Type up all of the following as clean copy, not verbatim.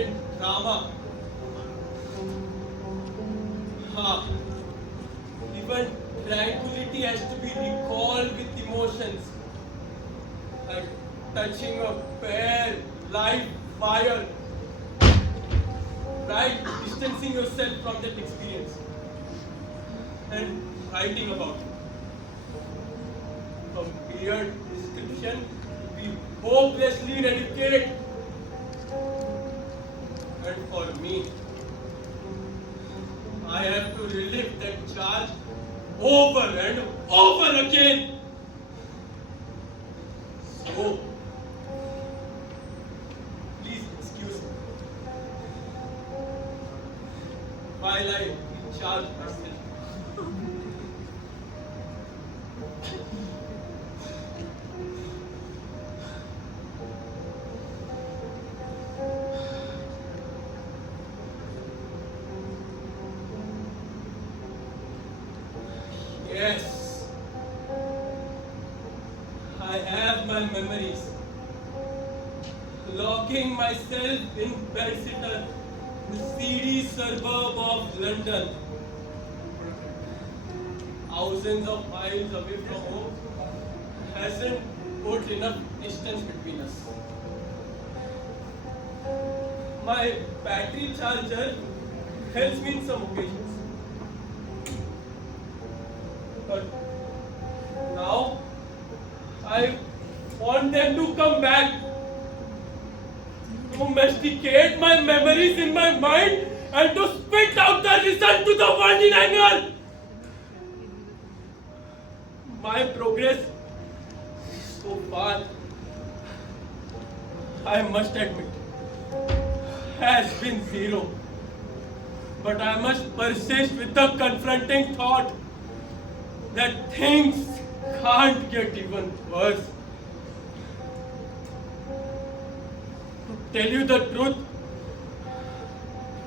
in drama. Even tranquility has to be recalled with emotions. Like touching a bare, live fire. Right? Distancing yourself from that experience. And writing about it. From weird description, we hopelessly dedicate. And for me, I have to relive that charge over and over again. So, please excuse me while I recharge myself. Yes, I have my memories. Locking myself in Bedsitter, the seedy suburb of London. Thousands of miles away from home hasn't put enough distance between us. My battery charger helps me in some occasions. But now I want them to come back, to domesticate my memories in my mind and to spit out the result to the world in anger. My progress so far, I must admit, has been zero. But I must persist with the confronting thought that things can't get even worse. To tell you the truth,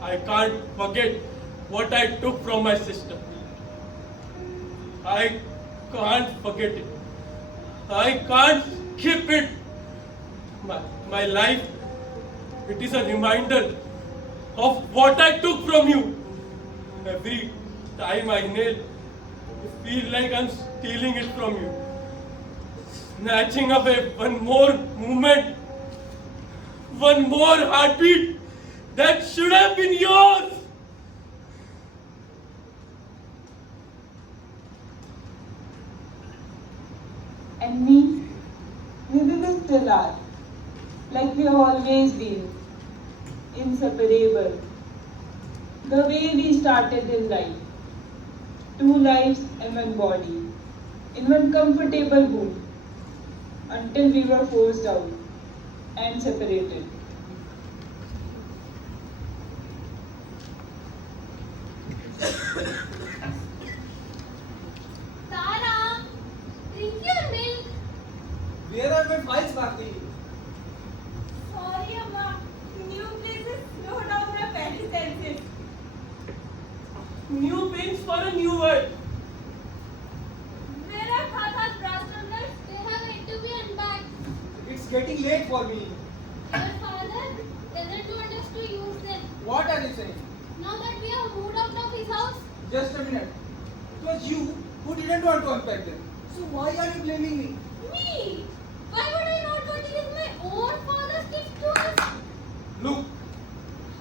I can't forget what I took from my sister. I can't forget it. I can't keep it. My life, it is a reminder of what I took from you. Every time I inhale, I feel like I'm stealing it from you. Snatching away one more moment, one more heartbeat that should have been yours. And we still are, like we have always been, inseparable. The way we started in life, two lives and one body, in one comfortable home, until we were forced out and separated. Tara, drink your milk. Where are my files, Bharti? Sorry, Amma. New places slow down my petty senses. New pins for a new word. Where are Tata's brass tumblers? They have yet to be unpacked. It's getting late for me. Your father doesn't want us to use them. What are you saying? Now that we have moved out of his house, Just a minute. It was you who didn't want to unpack them. So why are you blaming me? me! Why would I not want to use my own father's gift to us? Look,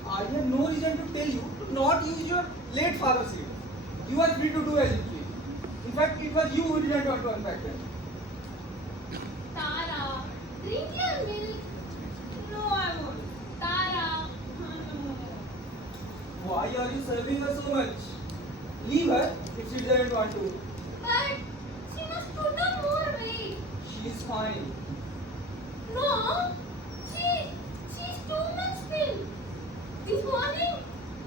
I have no reason to tell you to not use your late father's gift. You are free to do as you please. In fact, it was you who didn't want to unpack them. Tara, drink your milk. No, I won't. Tara. Why are you serving her so much? Leave her if she doesn't want to. But she must put on more weight. She's fine. No, she's 2 months still. This morning,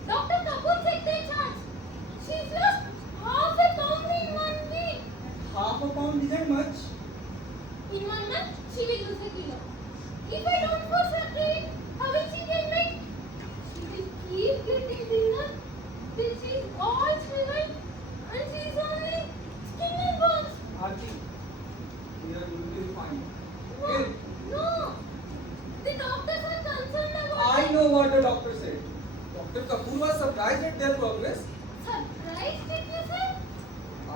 Dr. Kapoor checked their charts. She's lost half a pound in 1 week. Half a pound isn't much. In 1 month, she will lose a kilo. If I don't force her to eat, how will she gain weight? She will keep getting thinner till she's all shriveled and she's only skin and bones. Aarti, we are going to be fine. No, Okay? no, know what the doctor said. Dr. Kapoor was surprised at their progress. Surprised, did you say?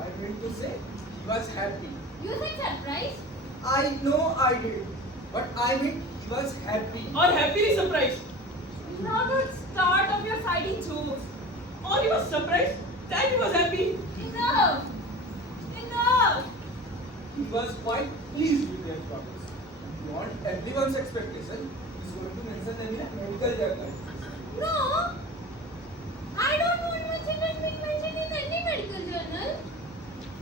I meant to say he was happy. You said surprised? I know I did, but I meant he was happy. Or happily surprised. Now the start of your siding jokes. Or he was surprised that he was happy. Enough! Enough! He was quite pleased with their progress. Beyond everyone's expectation, he's going to mention them in a medical journal. No. I don't want my children being mentioned in any medical journal.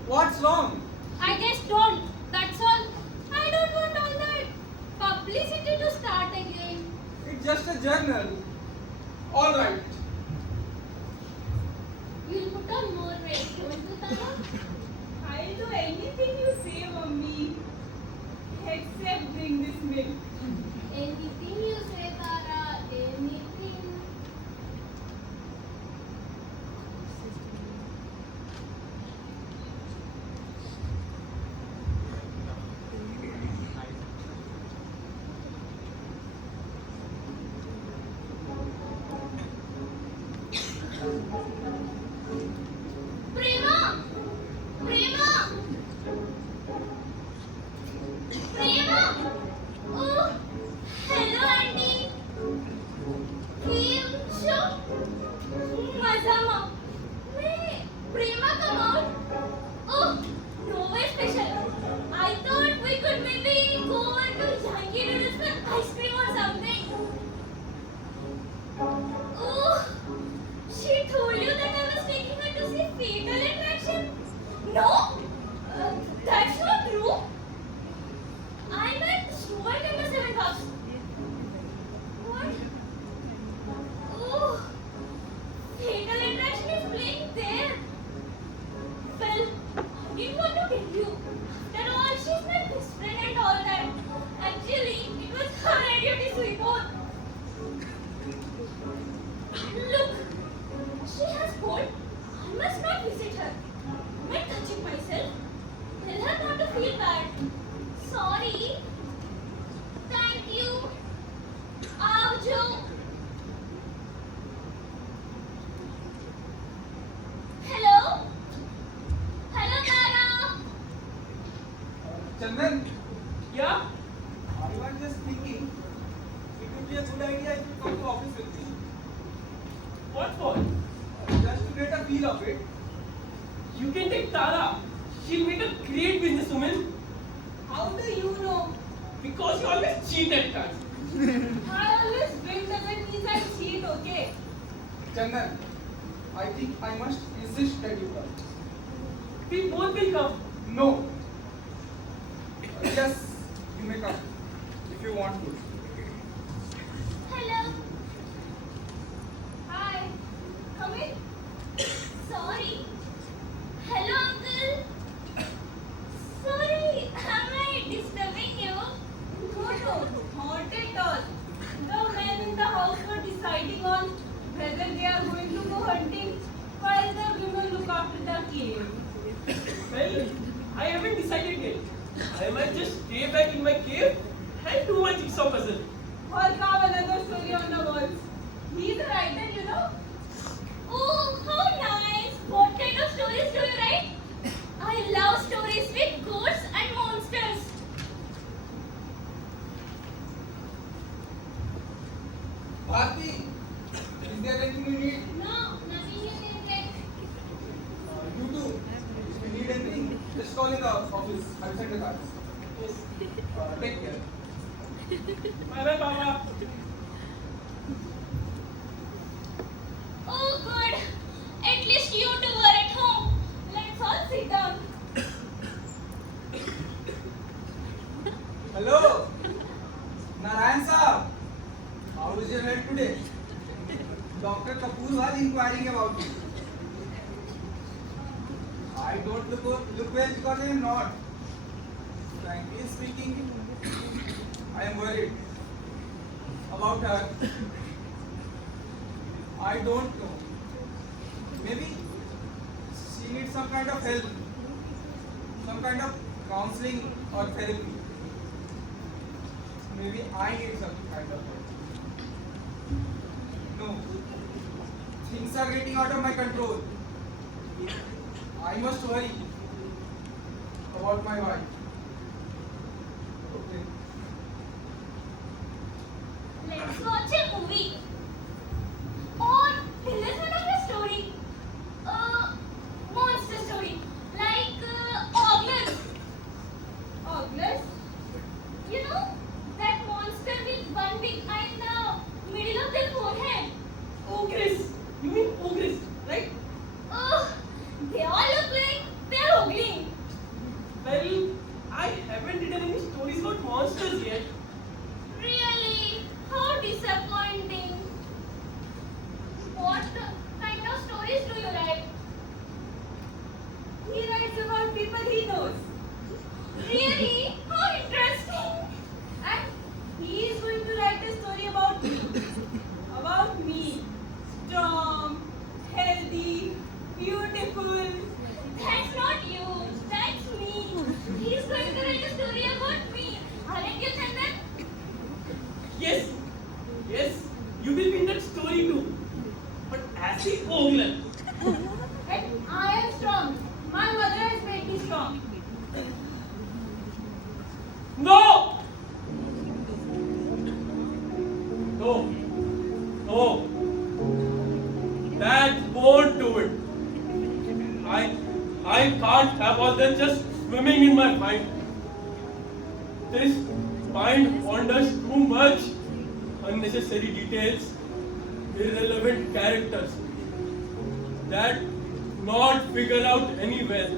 What's wrong? I just don't. That's all. I don't want all that publicity to start again. It's just a journal. All right. You'll put on more weight, won't you, Tara? I'll do anything you say, Mummy. Except drink this milk. Anything you say, Tara. Anything. Prema! Prema! Prema! Oh, hello, auntie. Game show? Mazama. May Prema come out? Oh, no way special. I thought we could maybe go over to Yankee Doodles for ice cream or something. Oh, she told you that I was taking her to see Fatal Attraction? No, that's not true. I meant Stuart and the Seven Dwarfs. What? Oh, Fatal Attraction is playing there. Well, I didn't want to tell you. After all, she's my best friend and all that. Actually, it was her duty, sweetheart. Look, she has cold. I must not visit her. Am I touching myself? Tell her not to feel bad. Sorry. Thank you. Avjo. Hello? Hello, Tara. Chandan, Yeah? I was just thinking it would be a good idea if you come to office with me. What for? Just to get a feel of it. You can take Tara. She'll make a great businesswoman How do you know? because you always cheat at cards. I always win doesn't mean I cheat, okay? Chandan, I think I must insist that you come. We both will come. No. Yes, you may come if you want to. Hello. Hi. Come in. Sorry. Hello, uncle. Sorry, am I disturbing you? No, not at all. The men in the house were deciding on whether they are going to go hunting while the women look after the cave. Well, I haven't decided yet. I might just stay back in my cave and do my jigsaw puzzle. Or carve another story on the walls. He's a writer, you know. Oh, how nice. What kind of stories do you write? I love stories with ghosts and monsters. Bharti, is there anything you need? No, nothing you needed. You too. If you need anything, just call in the office. I'll send the cards. Take care. Bye bye, Papa. Oh, good. At least you two were at home. Let's all sit down. Hello. Narayan Saab. How is your health today? Dr. Kapoor was inquiring about you. I don't look well because I am not. Frankly speaking, I am worried about her. I don't know. Maybe she needs some kind of help, some kind of counseling or therapy. Maybe I need some kind of help. are getting out of my control. I must worry about my wife. Okay. Let's watch a movie. Or listen to a story. Monster story. Like Oglers. Oglers? You know, that monster with one big eye in the middle of their forehead. Ogress. You mean ogress, right? They all look like they're ogling. Well, I haven't written any stories about monsters yet. Really? How disappointing. What kind of stories do you write? He writes about people he knows. Really? How interesting. And he is going to write a story about me. About me. Strong, healthy, beautiful. That's not you. That's me. He is going to write a story about me. Aren't you, Chandan? Yes, yes, you will be in that story too. But as the ogre. And I am strong. My mother has made me strong. No! No. No. That won't do it. I can't have all that just swimming in my mind. This mind wanders too much. Unnecessary details, irrelevant characters that not figure out anywhere.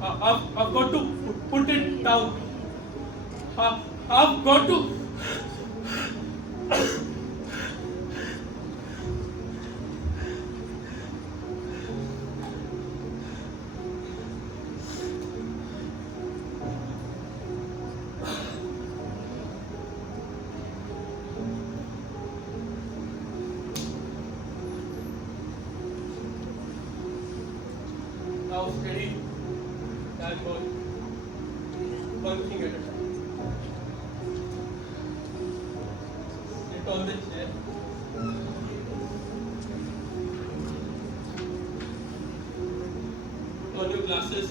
I've got to put it down. I've got to. Now steady and good. One thing at a time. Sit on the chair. Put on your glasses.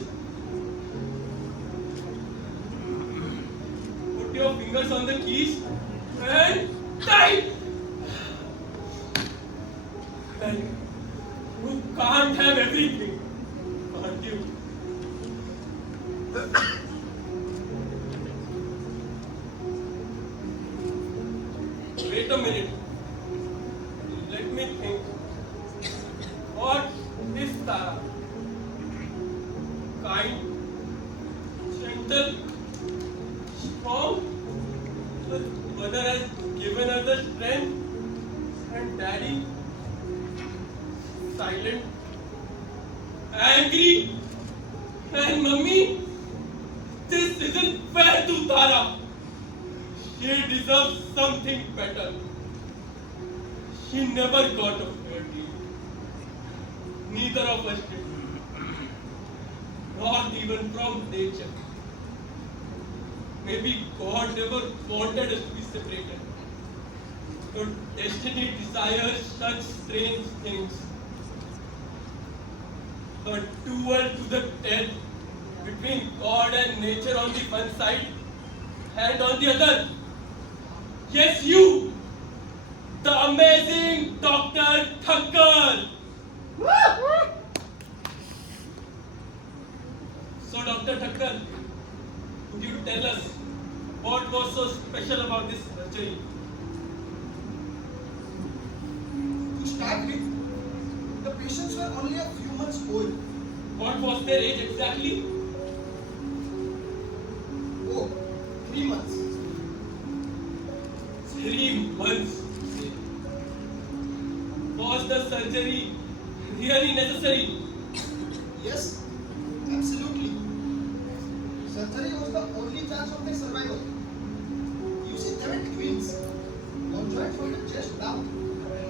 Put your fingers on the keys and type. And you can't have everything. Can't you? Wait a minute. Let me think. What is Tara? Kind, gentle, strong. Her mother has given her the strength, and daddy silent, angry, and mummy, this isn't fair to Tara. She deserves something better. She never got a fair deal. Neither of us did. Not even from nature. Maybe God never wanted us to be separated. But destiny desires such strange things. A duel to the death between God and nature on the one side and on the other. Yes, you! The amazing Dr. Thakkar! So, Dr. Thakkar, could you tell us what was so special about this surgery? To start with, the patients were only a few months old. What was their age exactly? Oh, 3 months. 3 months. Was the surgery really necessary? Yes, absolutely. Surgery was the only chance of their survival. You see, they were twins. Conjoined from the chest down.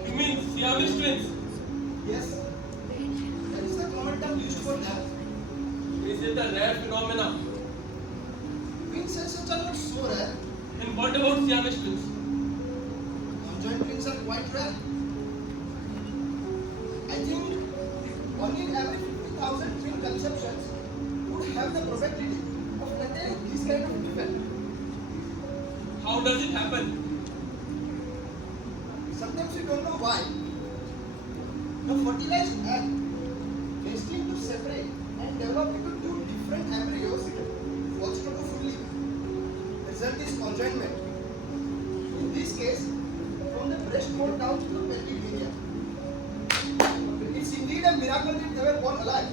You mean Siamese twins? Yes. That is the common term used for that. Is it a rare phenomena? Twin sections are not so rare. And what about Siamese twins? Conjoined twins are quite rare. I think 1 in every 50,000 twin conceptions would have the probability of containing this kind of defect. How does it happen? Sometimes we don't know why. The fertilized egg destined to separate and develop into two different embryos fails to do fully. The result is conjoinment. In this case, from the breast bone down to the pelvic area. It's indeed a miracle that they were born alive.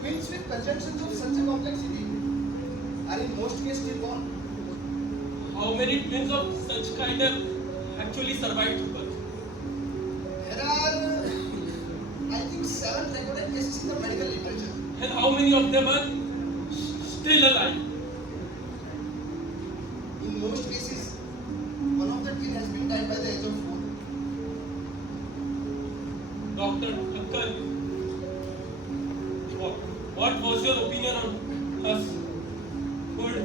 Twins with conjunctions of such a complexity are in most cases still born. How many twins of such kind have actually survived to birth? There are, I think, 7 recorded cases in the medical literature. And how many of them are still alive? In most cases, one of the twin has been died by the age of 4. Dr. Thakkar, what was your opinion on us? Could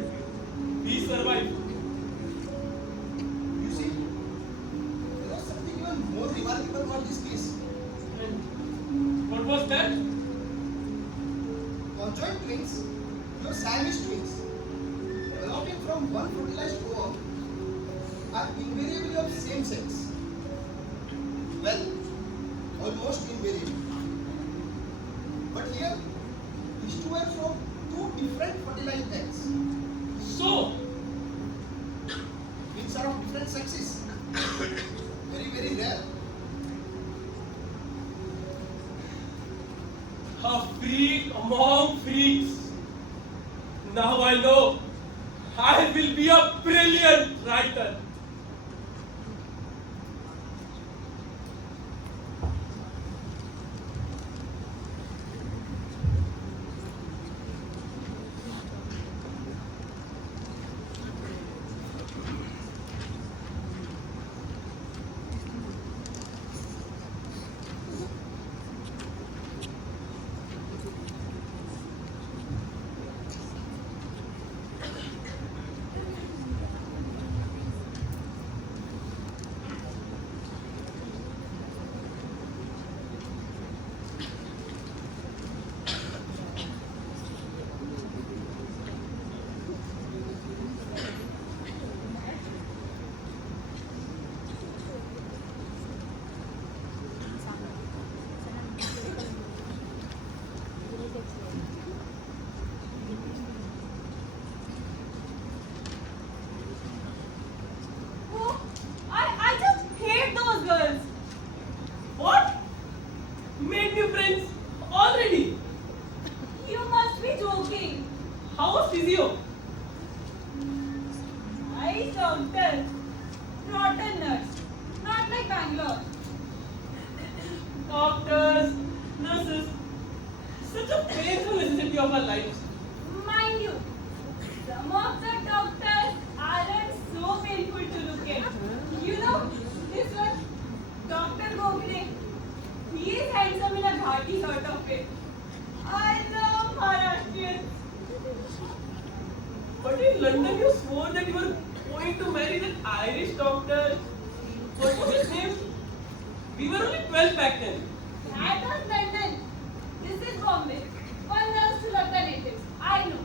we survive? You see, there was something even more remarkable about this case. And what was that? Conjoined twins, your Siamese twins, developing from one fertilized ovum, are invariably of same sex. Well, almost invariably. But here, these two are from 2 different fertilized eggs. So, Twins are of different sexes. Very, very rare. a freak among freaks. Now I know I will be a brilliant writer. Oh, I just hate those girls. What? Made new friends already? You must be joking. How was physio? Nice doctor. Rotten nurse. Not like Bangalore. Doctors, nurses, such a painful necessity of our lives. Mind you, some of the doctors aren't so painful to look at. You know, this one, Dr. Gokhale, he is handsome in a ghati sort of way. I love Maharashtrians. But in London you swore that you were going to marry that Irish doctor. What was his name? We were only 12 back then. That was London. This is Bombay. One loves to love the natives. I know.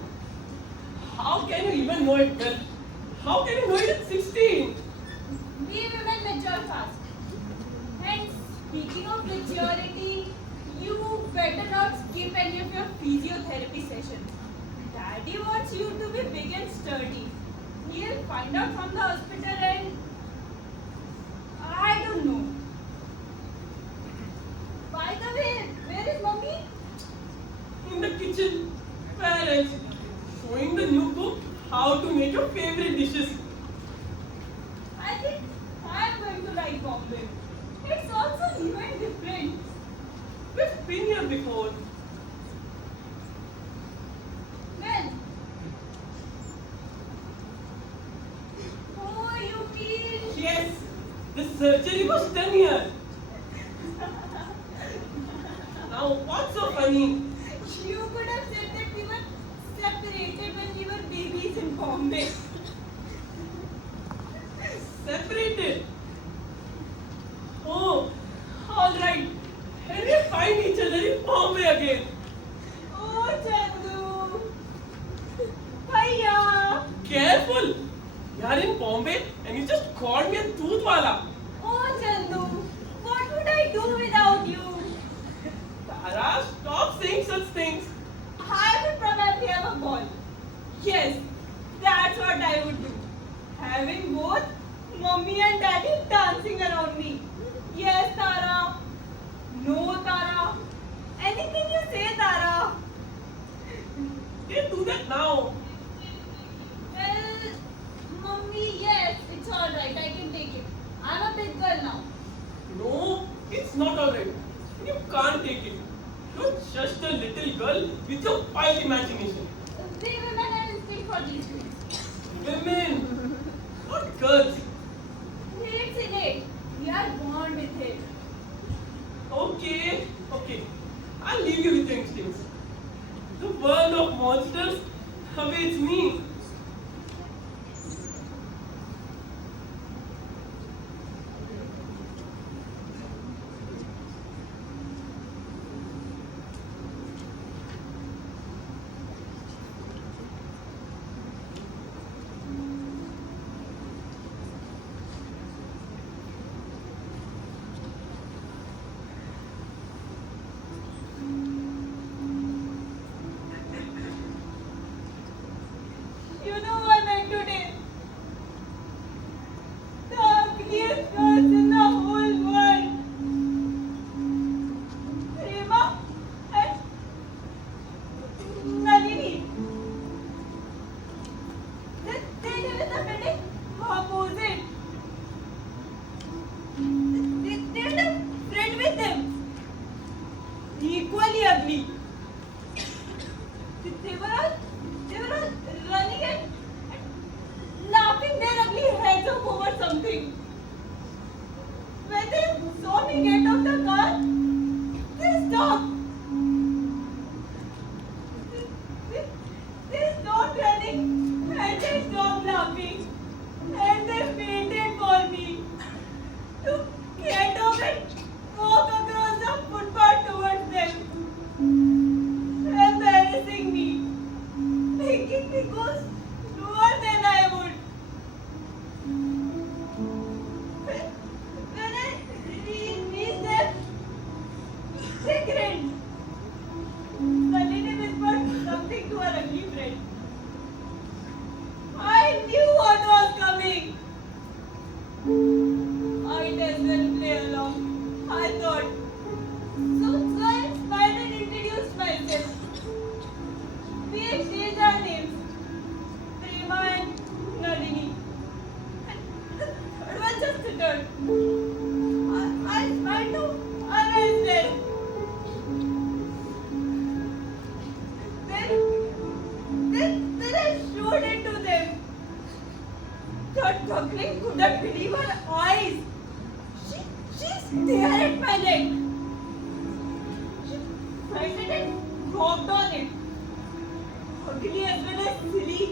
How can you even know it well? How can you know it at 16? We women mature fast. And speaking of maturity, you better not skip any of your physiotherapy sessions. Daddy wants you to be big and sturdy. He'll find out from the hospital and I don't know. By the way, where is mommy? In the kitchen, parents, showing the new cook how to make your favorite dishes. I think I'm going to like Bombay. It's also new and different. We've been here before. When? Oh, you mean? Yes, the surgery was done here. Now, what's so funny? You could have said that we were separated when we were babies in Bombay. Separated. Oh, all right. and you just called me a tootwala. Oh, Chandu, what would I do without you? Tara, stop saying such things. I would probably have a ball. Yes, that's what I would do. Having both mommy and daddy dancing around me. Yes, Tara. No, Tara. Anything you say, Tara. They do that now. Well, mommy, yes, it's alright. I can take it. I'm a big girl now. No, it's not alright. You can't take it. You're just a little girl with your wild imagination. We women have instinct for these things. Women, not girls. It's innate. We are born with it. Okay, okay. I'll leave you with your instincts. The world of monsters awaits me. You know what I meant today? The ugliest girls in the whole world. Prema and Nalini. They live in the building opposite. They had a friend with them. Equally ugly. They were all running and laughing their ugly heads off over something. When they saw me get off the car, they stopped. They stopped running and they stopped laughing. And they waited for me to get off and walk across the footpath towards them. Embarrassing me, making me go slower than I would. When I reached them, they grinned. Nalini whispered something to her ugly friend. I knew what was coming. I'd as well play along, I thought. So I smiled and introduced myself. We exchanged our names, Prema and Nalini. And the third one just returned. I smiled to her as well. Then I showed it to them. The duckling couldn't believe her eyes. She stared at my leg. She felt it and dropped on it. Ugly as well as silly.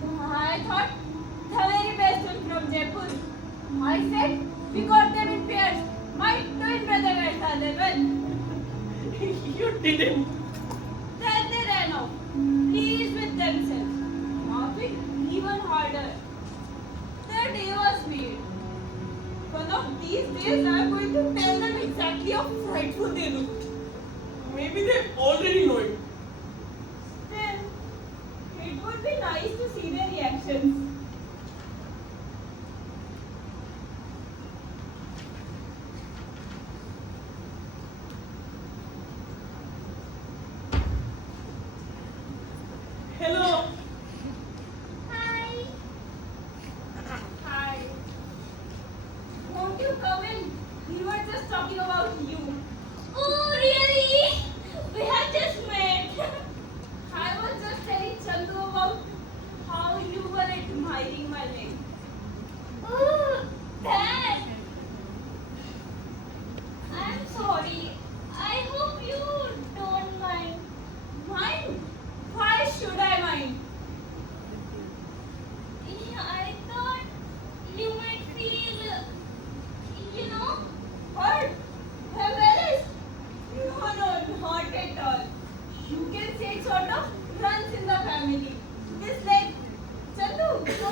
So I thought the very best one from Jaipur. I said we got them in pairs. My twin brother were father well. You didn't. Then they ran off, pleased with themselves, laughing even harder. Their day was weird. One of these days I am going to tell them exactly how frightful they look. Maybe they already know it. Still, it would be nice to see their reactions. Hello. Hi. Hi. Won't you come in? We were just talking about you. Oh, really? We have just met.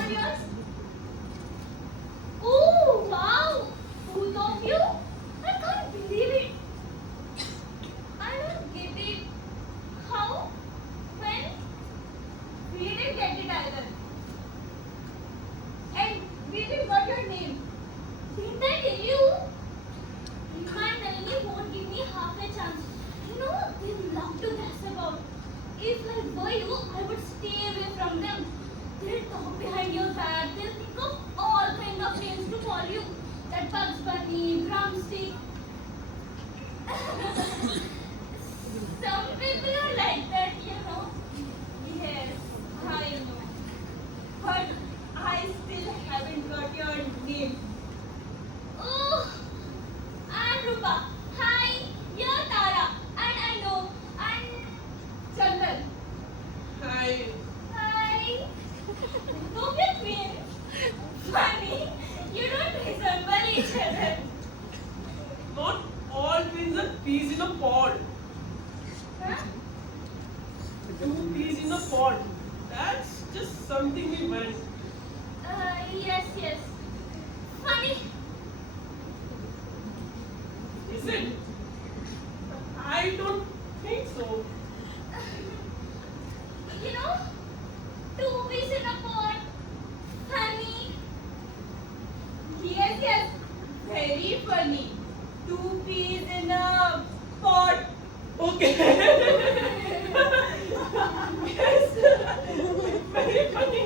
not yours? Oh, wow! Both of you? I can't believe it. I don't get it. How? When? We didn't get it either. And we didn't got your name. Didn't I tell you? My Nalini won't give me half a chance. You know, they love to guess about. If I were you, I would stay away from them. They'll talk behind your back. They'll think of all kind of names to call you. That Bugs Bunny, Drumstick. Some people are like that, you know. Yes, I know. But I still haven't got your name. Oh, I'm Rupa. Hi, you're Tara. And I know. And Chandan. Hi. hi. Don't be twins. Funny. You don't resemble each other. Not all twins are peas in a pod. Huh? 2 peas in a pod. That's just something we went. Yes, yes. Funny. Is it? I don't think so. You know, two peas in a pod. Funny. Yes, yes. Very funny. 2 peas in a pot. Okay. Yes. Very funny.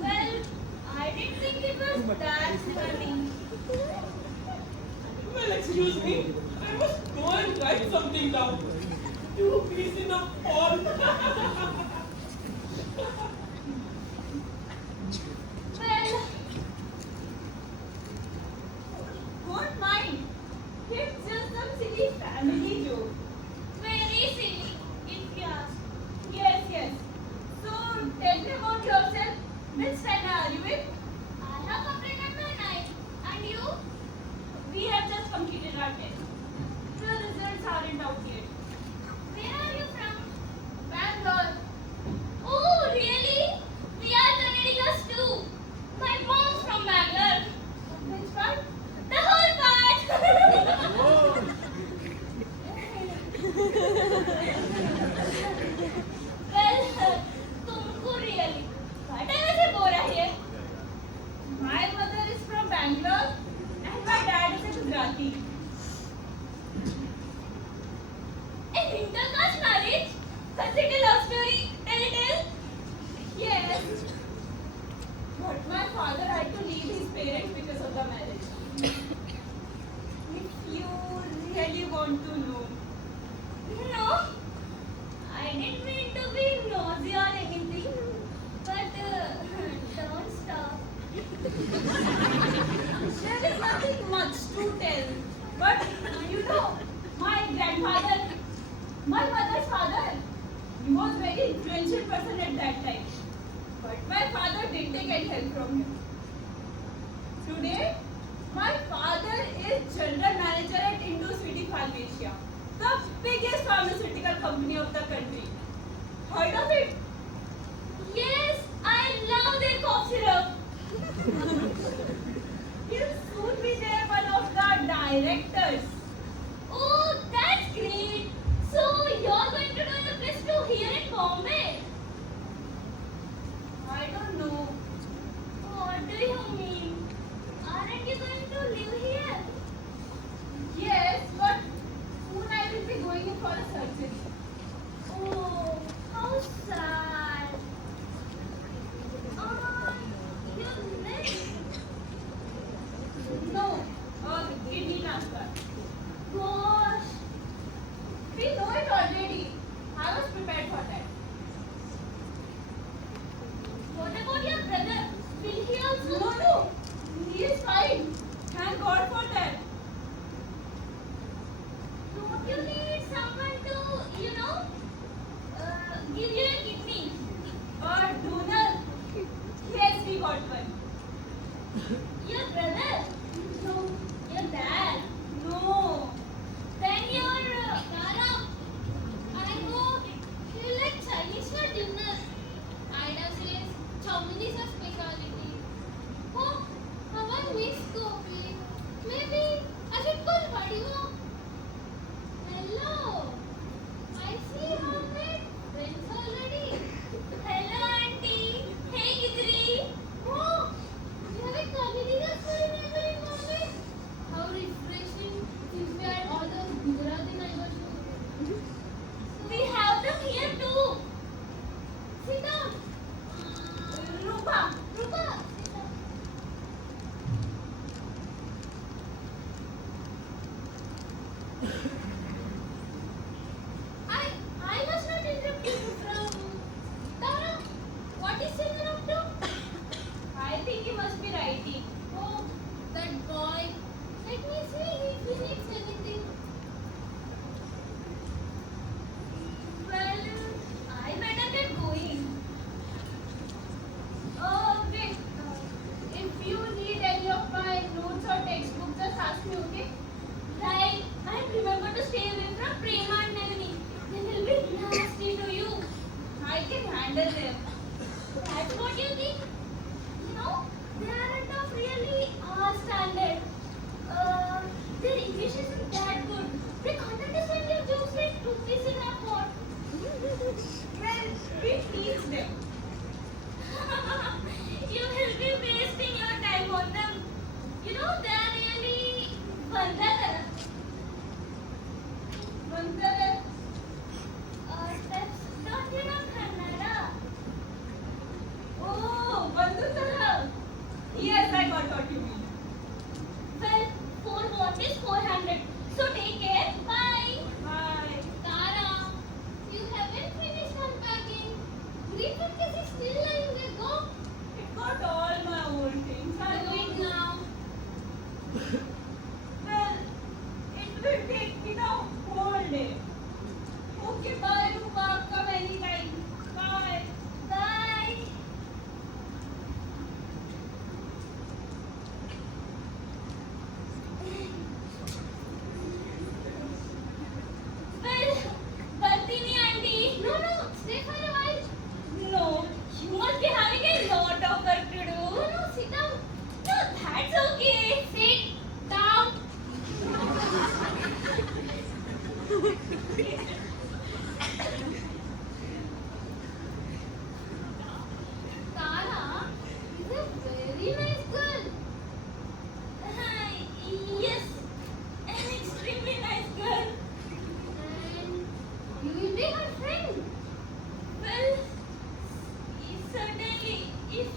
Well, I didn't think it was that funny. Well, excuse me. I must go and write something down. 2 peas in a pod. Well, Don't mind. It's just some silly family joke. very silly, if you ask. Yes, yes. So tell me about yourself. Which standard are you in? I have completed my night. And you? We have just completed our test. The results aren't out yet. Where are you from? Bangalore. Oh, really? We are Kannadigas too. My mom's from Bangalore. Which part? The whole part. well, तुमको really. What I was बोल रही है? My mother is from Bangalore and my dad is a Gujarati. An intercaste marriage? Consider a love story. Tell. Yes. But my father had to leave his parents because of the marriage. If you really want to know. No, I didn't mean to be nosy or anything. But don't stop. There is nothing much to tell. But you know, my grandfather, my mother's father, he was very influential person at that time. But my father didn't take any help from him. Today, my father is general manager at Indo-Swedish Pharmacia, the biggest pharmaceutical company of the country. Heard of it? Yes, I love their cough syrup. He'll soon be there, one of the directors. Oh, that's great. So you're going to do the plus two here in Bombay? I don't know. What do you mean? Aren't you going to live here? Yes, but soon I will be going in for a surgery. Oh, how sad. You missed? No, kidney transfer.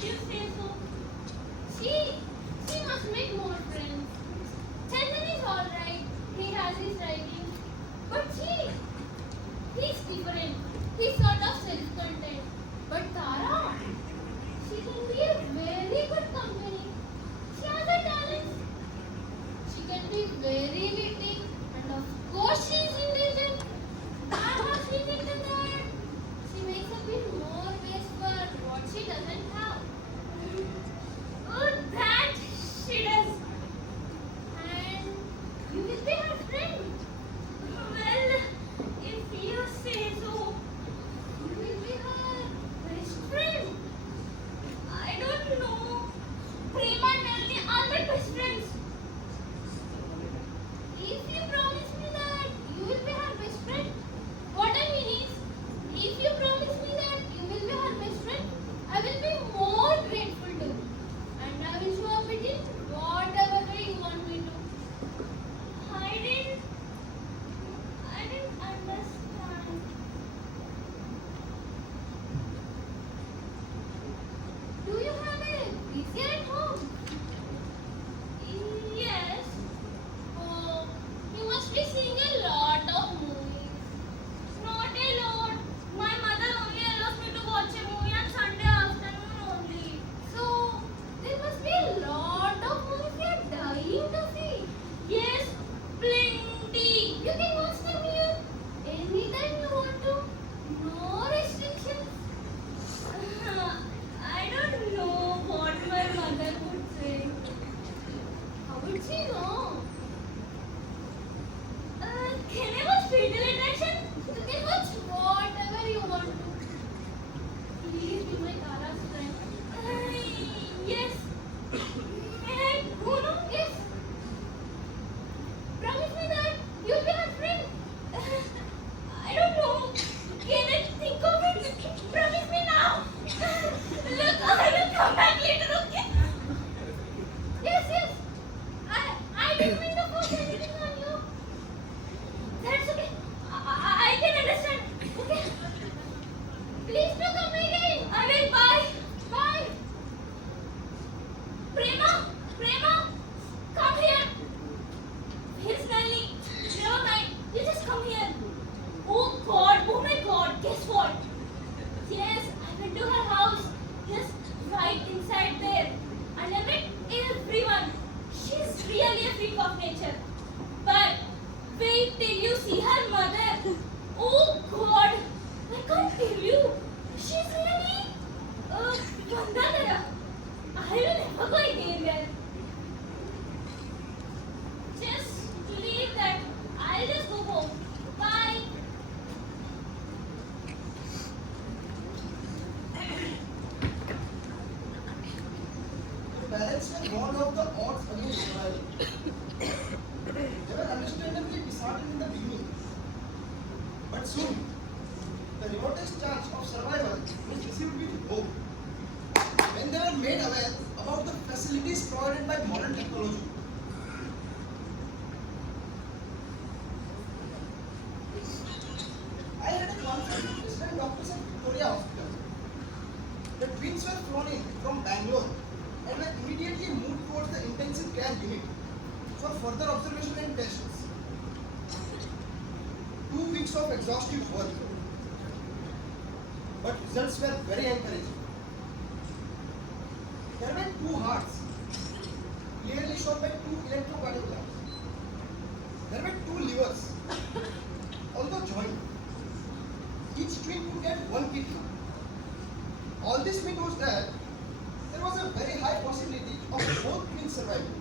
You say so. She must make more friends. Chandan is alright. He has his writing. But he's different. He's sort of self-content. But Tara, she can be a very good company. She has a talent. She can be very witty. And of course she is intelligent. I have seen into that. She makes a bit more ways for what she doesn't have. Oh, that she does. And you will be her friend. Well, if you say so. You will be her best friend. I don't know. Prema and Nalini are my best friends. If you promise me that you will be her best friend, what I mean is, if you promise me that you will be her best friend, I will be more grateful to you. And I will show up it in whatever way you want me to. I didn't understand. Do you have a PC at home? Yes. Oh, you must be seeing a lot of movies. Not a lot. My mother only allows me to watch a movie on Sunday afternoon only. So, there must be a lot of movies you are dying to see. Yes, plenty. You can watch them here anytime you want to. No restrictions. I don't know what my mother would say. How would she know? Can I watch Fatal Attraction? You can watch whatever you want to. Please be my Tara's friend. Yes. May I go now? Yes. Promise me that you'll be her friend. I don't know. Can I think of it? Promise me now. Look, I will come back later, okay? Yes, yes. I didn't mean to force anything on you. That's okay. I can understand. Okay. Please do come again. I will. Bye. Bye. Prema, come here. Here's Nalini. Never mind. You just come here. Oh my God. Guess what? Yes, I went to her house. Just right inside there. And I met everyone. She's really a freak of nature. But wait till you see her mother. Oh God. I can't tell you. She's really Vandana. I will never go again there. Just leave that. I'll just go home. Bye. The parents were born of the odds against survival. They were understandably disheartened in the beginning. But soon, the remotest chance of survival was received with hope. When they were made aware about the facilities provided by modern technology. I had a conference with resident doctors at Victoria Hospital. The twins were flown in from Bangalore and were immediately moved towards the intensive care unit for further observation and tests. 2 weeks of exhaustive work, but results were very encouraging. There were 2 hearts, clearly shown by 2 electrocardiograms. There were 2 livers, although joined. Each twin could get 1 kidney. All this means that there was a very high possibility of both twins surviving.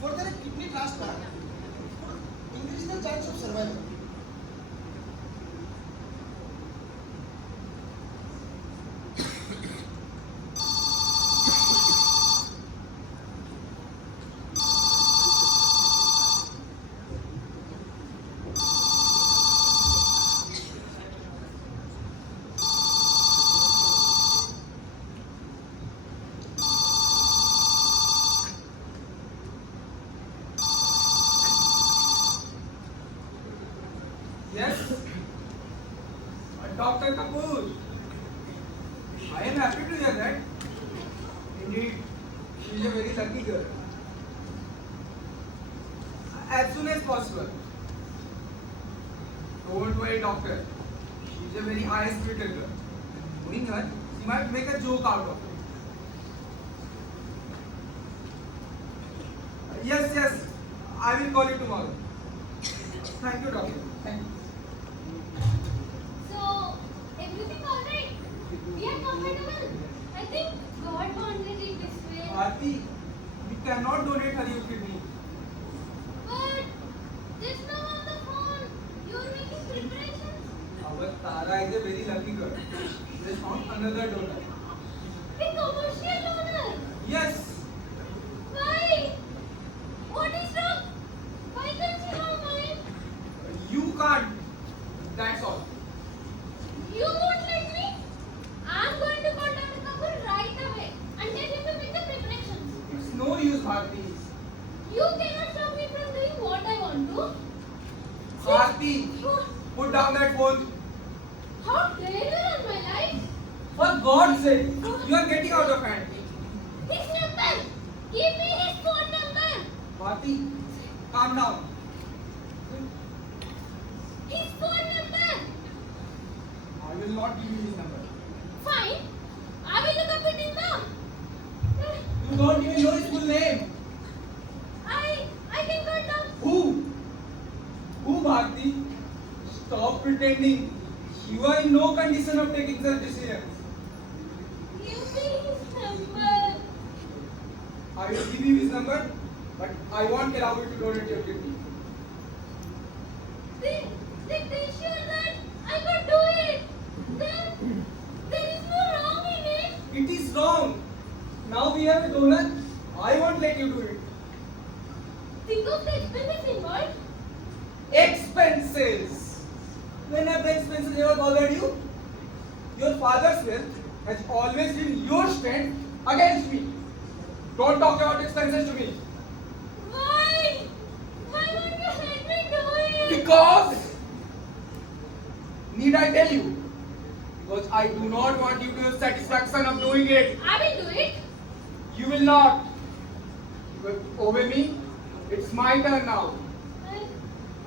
Further, a kidney transplant would increase the chance of survival. Yes. Dr. Kapoor. I am happy to hear that. Indeed, she is a very lucky girl. As soon as possible. Don't worry, doctor. She is a very high-spirited girl. Knowing her, she might make a joke out of it. Yes, yes. I will call you tomorrow. Thank you, doctor. Thank you. So, everything alright? We are comfortable? I think God wanted it this way. Bharti, we cannot donate her your kidney. But just now on the phone, you were making preparations. Our Tara is a very lucky girl. She has found another donor. A commercial donor. Yes, Why? What is wrong? Why can't you have mine? you can't. That's all. You won't let me? I'm going to contact the couple right away and tell him to make the preparations. It's no use, Bharti. You cannot stop me from doing what I want to. Bharti, put down that phone. How dare you run my life? For God's sake, you are getting out of hand. His number! Give me his phone number! Bharti, calm down. His phone number! I will not give you his number. Fine. I will look up it in the... You don't even know his full name. I can contact... Who? Who, Bharti? Stop pretending. You are in no condition of taking such decisions. Give me his number. I will give you his number, but I won't allow you to donate your kidney. They sure that I could do it. There is no wrong in it. It is wrong. Now we have a donor. I won't let you do it. Think of the expenses involved. Expenses. When have the expenses ever bothered you? Your father's wealth has always been your strength against me. Don't talk about expenses to me. Why? Why won't you let me do it? Because, need I tell you? Because I do not want you to have satisfaction of doing it. I will do it. You will not. You will obey me. It's my turn now. I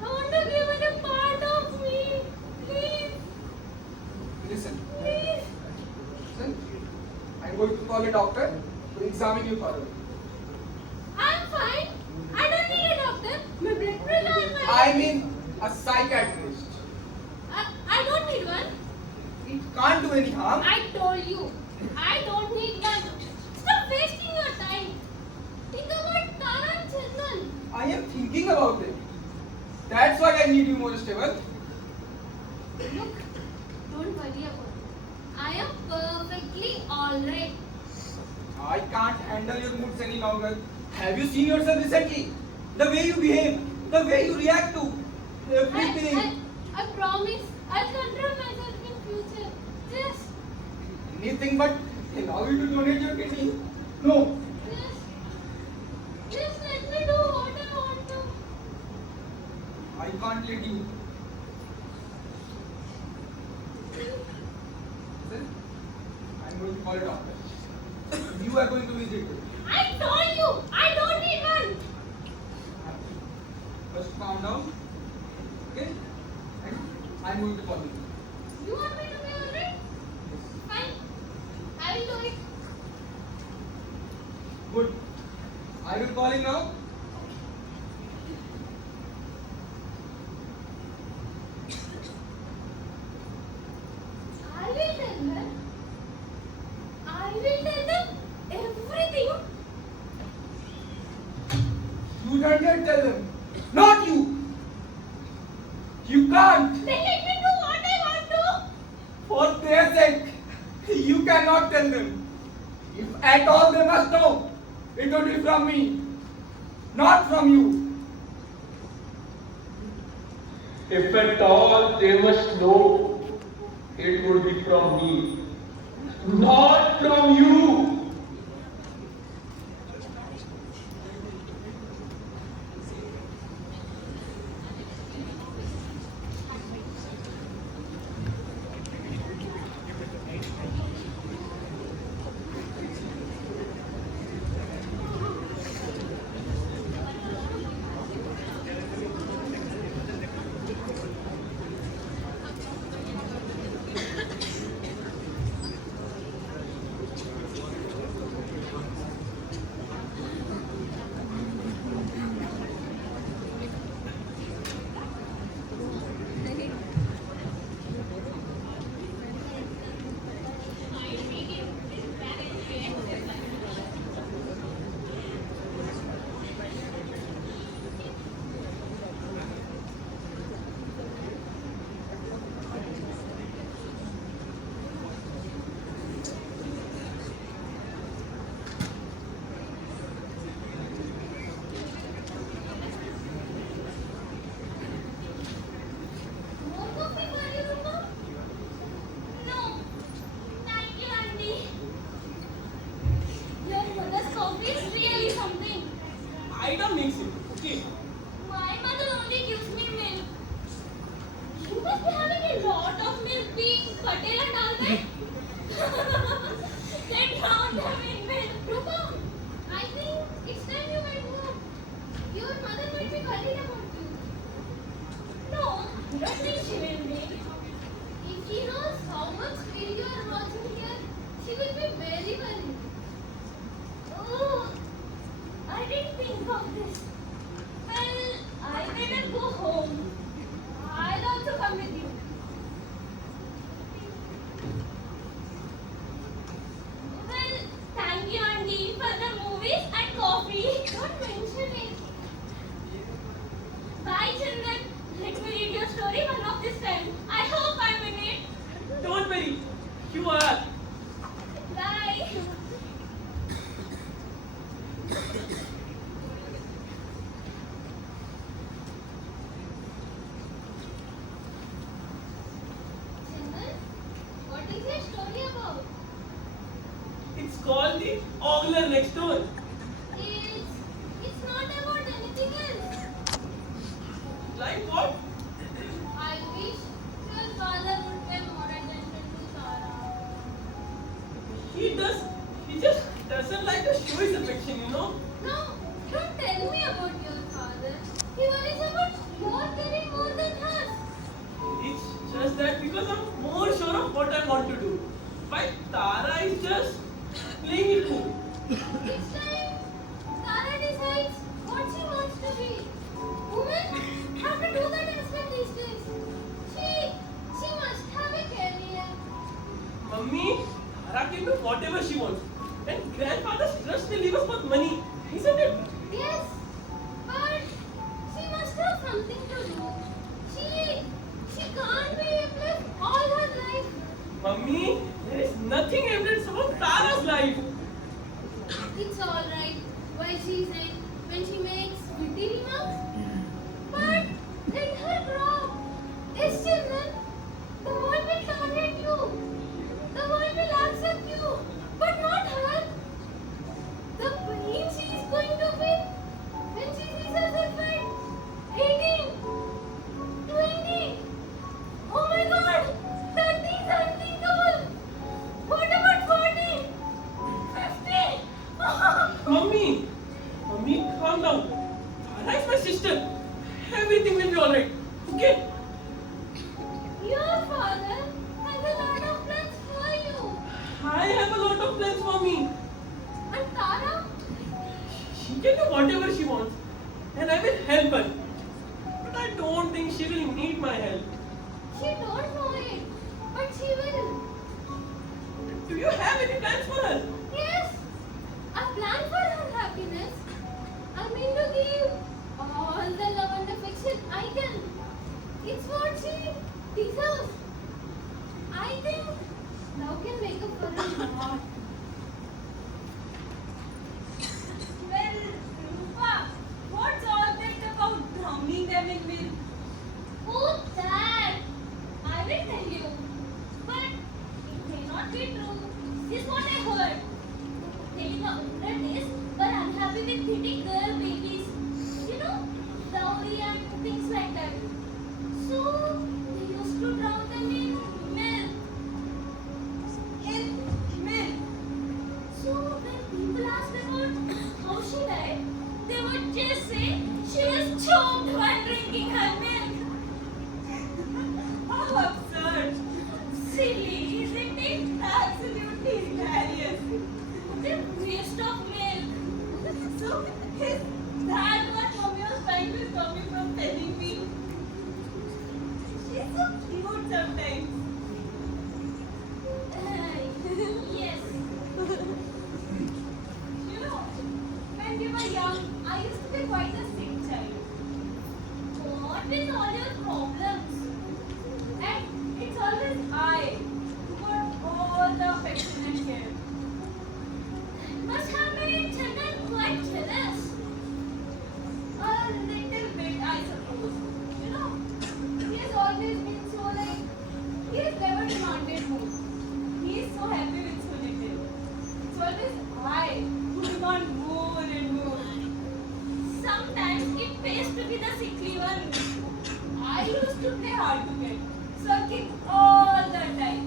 want to give it a part of me. Please, Listen. please. Listen. I'm going to call a doctor to examine you thoroughly. I'm fine. I don't need a doctor. My blood pressure is fine. I mean a psychiatrist. I don't need one. It can't do any harm. I told you. I don't need one. Stop wasting your time. Think about Tara and Chandan. I am thinking about it. That's why I need you more stable. Look, don't worry about it. I am perfectly alright. I can't handle your moods any longer. Have you seen yourself recently? The way you behave, the way you react to everything. I promise I'll control myself in future. Just Anything but allow you to donate your kidney. No. just let me do what I want to. I can't let you. Listen, I'm going to call a doctor. You are going to visit him. I told you I don't need one. First calm down. Okay? And I'm going to call you. You want me to be alright? Fine. I will do it. Good. I will call him now. I will tell her. I will tell them everything. You don't dare tell them. Not you. You can't. Then let me do what I want to. For their sake, you cannot tell them. If at all they must know, it would be from me, not from you. If at all they must know, it would be from me, not from you. hotel and all that. They drowned them in milk. Rupa, I think it's time you went home. Your mother might be worried about you. No, I don't think she will be. If she knows how much video you are watching here, she will be very worried. Oh, I didn't think of this. Well, I better go home. I'll also come with you. Well, thank you, Auntie, for the movies and coffee. Don't mention it. Bye, children. Let me read your story one of this time. I hope I'm in it. Don't worry, you are. Bye. Children, what is your story about? It's called the Ogler Next Door. It's not about anything else. Like what? I wish your father would pay more attention to Tara. He just doesn't like to show his affection, you know? No, don't tell me about your father. He worries about your career more than hers. It's just that because I'm more sure of what I want to do. But Tara is just playing it cool. It's time Tara decides what she wants to be. Women have to do that as well these days. She must have a career. Mummy, Tara can do whatever she wants. And grandfather's trust will leave us with money, isn't it? Yes, but she must have something to do. She can't be aimless all her life. Mummy, there is nothing evidence about Tara's life. It's alright while she's in, when she makes witty remarks. But let her grow. Yes, children, the world will tolerate you. The world will accept you, but not her. The pain she is going to feel when she sees herself at 18, 20. Oh my God, 30 is unthinkable. What about 40? 50? Mummy, calm down. Tara is my sister. Everything will be alright. Okay? Your father has a lot of plans for you. I have a lot of plans for me. And Tara? She can do whatever she wants. And I will help her. But I don't think she will need my help. She don't know it, but she will. Do you have any plans for her? Yes, a plan for her happiness. I mean to give all the love and affection I can. It's what she deserves. I think love can make up for a lot. Well, Rupa, what's all that about drowning them in milk? Oh, that! I will tell you. But it may not be true. This is what I heard. Telling the older days were unhappy with pretty girl babies. You know, dowry and things like that. So, they used to drown them in milk. In milk. So, when people asked about how she died, they would just say she was choked while drinking her milk. How absurd. Silly, isn't it? Absolutely hilarious. The waste of milk. So, is that what mommy was trying to stop you from telling me? She's so cute sometimes. Yes. You know, when we were young, I used to be quite a sick child. What with all your problems? And it's always I who got all the affection and care. Must have made children quite jealous. A little bit, I suppose. You know, he has always been so like, he has never demanded more. He is so happy with so little. It's always I who demand more and more. Sometimes it pays to be the sickly one. I used to play hard to get, sulking all the time.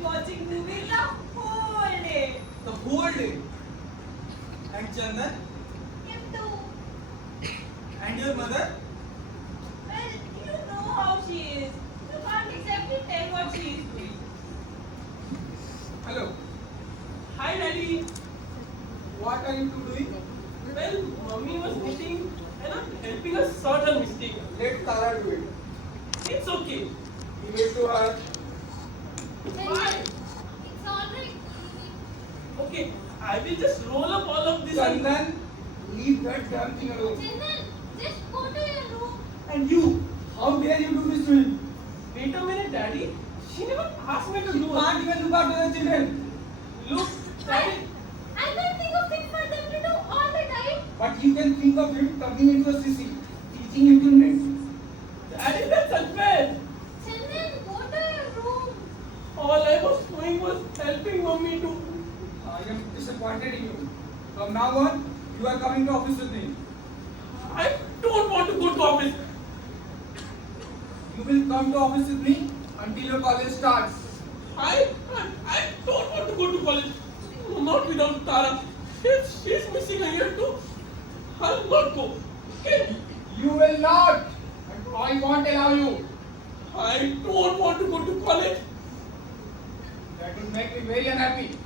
be watching movies the whole day. The whole day. And Chandan? Him too. And your mother? Well, you know how she is. You can't exactly tell what she is doing. Hello. Hi, Daddy. What are you two doing? Well, Mommy was knitting and I'm helping her sort her mistake. Let Tara do it. It's okay. Give it to her. Why? It's alright. Okay, I will just roll up all of this and Chandan, leave that damn thing alone. Chandan, just go to your room. And you, how dare you do this to him? wait a minute, Daddy. She never asked me to You do it. can't even look after the children. Look, Daddy. I can't think of things for them to do all the time. But you can think of him turning into a sissy, teaching you to knit. Daddy, that's unfair. Chandan, go to your room. All I was doing was helping Mommy to. I am disappointed in you. From now on, you are coming to office with me. I don't want to go to office. You will come to office with me until your college starts. I don't want to go to college. Not without Tara. If she's missing a year too, I'll not go. Okay? You will not, and I won't allow you. I don't want to go to college. That will make me very unhappy.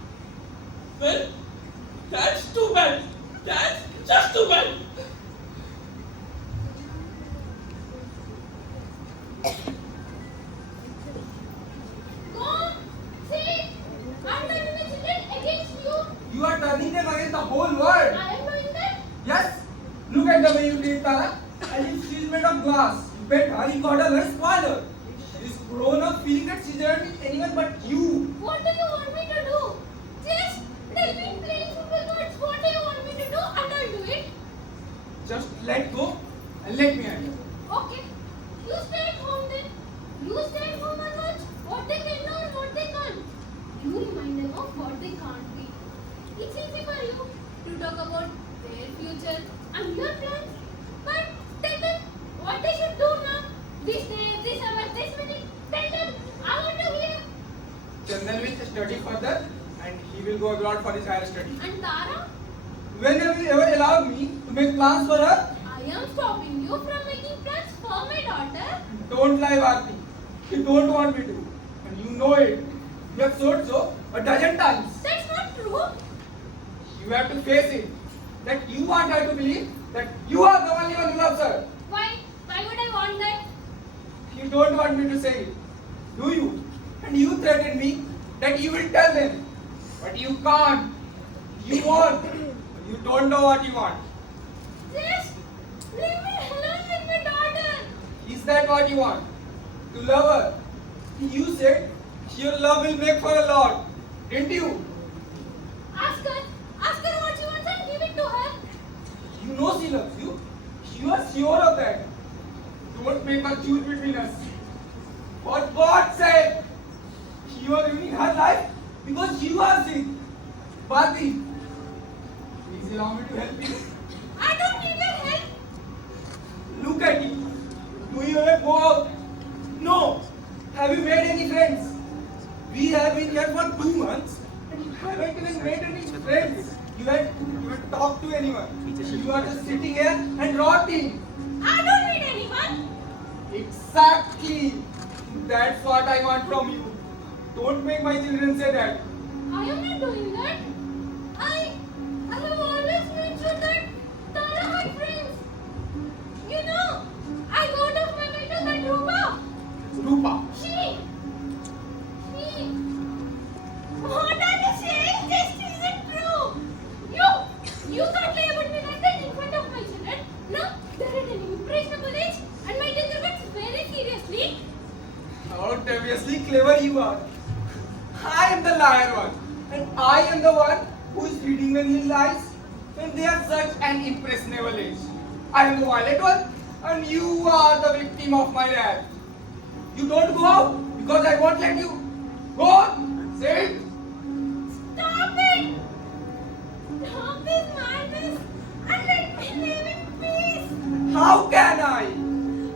Well, that's too bad. That's just too bad. Go. Sit. I'm turning the children against you. You are turning them against the whole world. I am doing that. Yes? Look at the way you treat Tara. As if she's made of glass. You bet her, you got her, spoil her. She's grown up feeling that she doesn't need anyone but you. What do you want me to do? Just tell me in plain simple words what do you want me to do and I'll do it. Just let go and let me handle. Okay. You stay at home then. You stay at home and watch what they can do and what they can't. You remind them of what they can't be. It's easy for you to talk about their future and your plans. But tell them what they should do now. This day, this hour, this minute. Tell them. I want to hear. Chandan will study further and he will go abroad for his higher study. And Tara, When have you ever allowed me to make plans for her? I am stopping you from making plans for my daughter. Don't lie, Bharti. You don't want me to. And you know it. You have said so a dozen times. That's not true. You have to face it. That you want her to believe that you are the only one who loves her. Why? Why would I want that? You don't want me to say it. Do you? And you threatened me that you will tell them. But you can't. You won't. You don't know what you want. Just leave me alone with my daughter. Is that what you want? To love her? You said your love will make for a lot. Didn't you? Ask her what she wants and give it to her. You know she loves you. You are sure of that. Don't make her choose between us. For God's sake, you are ruining her life because you are sick. Bharti, please allow me to help you. I don't need your help. Look at you. Do you ever go out? No. Have you made any friends? We have been here for 2 months and you haven't even made any friends. You haven't talked to anyone. You are just sitting here and rotting. I don't need anyone. Exactly. That's what I want from you. Don't make my children say that. I am not doing that. I have always made sure that Tara had friends. You know, I go to my way to that Rupa. Rupa. She. What are you saying? This isn't true. You can't lie about me like that in front of my children. No, they're at an impressionable age and might take their words very seriously. How deviously clever you are. I am the liar one. And I am the one who is reading the little lies when they are such an impressionable age. I am the violent one and you are the victim of my wrath. You don't go out because I won't let you. Go on. Say it. Stop it! Stop this madness and let me live in peace. How can I?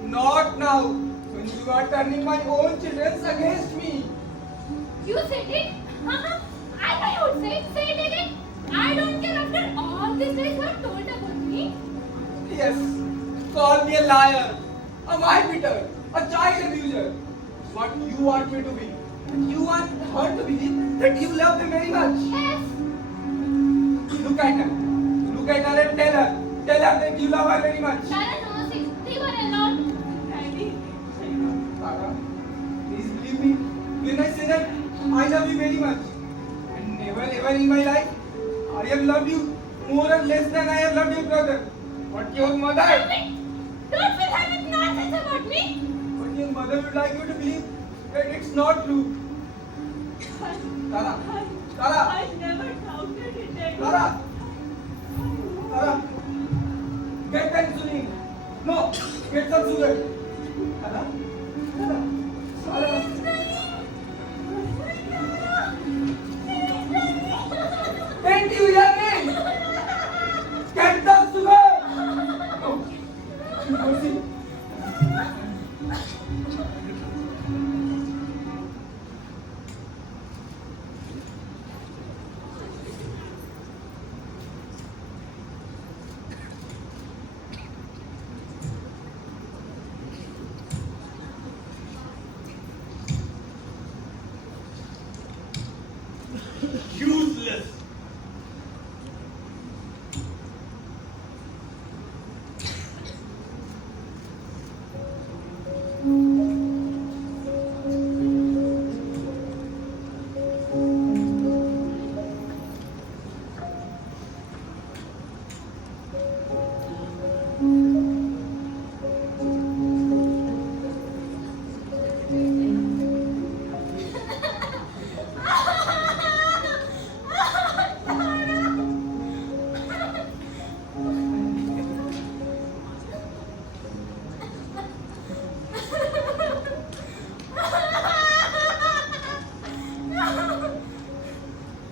Not now. When you are turning my own children against me. You You said it. I know you would say it. Say it again. I don't care after all these days you have told about me. Yes, call me a liar, a mind-beater, a child abuser. What you want me to be. And you want her to believe that you love them very much. Yes. Look at her. Look at her and tell her. Tell her that you love her very much. Tara knows it. Leave her alone. Daddy. Tara, please believe me when I say that I love you very much. And never ever in my life I have loved you more or less than I have loved your brother. But your mother, Stop it. Don't feel having nonsense about me. but your mother would like you to believe that it's not true. Tara, Tara, I never doubted it, Daddy. Tara, Tara, get that insulin. No, get some sugar. Tara, Tara, Tara. Can't you hear me? Get the sugar. No, mercy. Useless.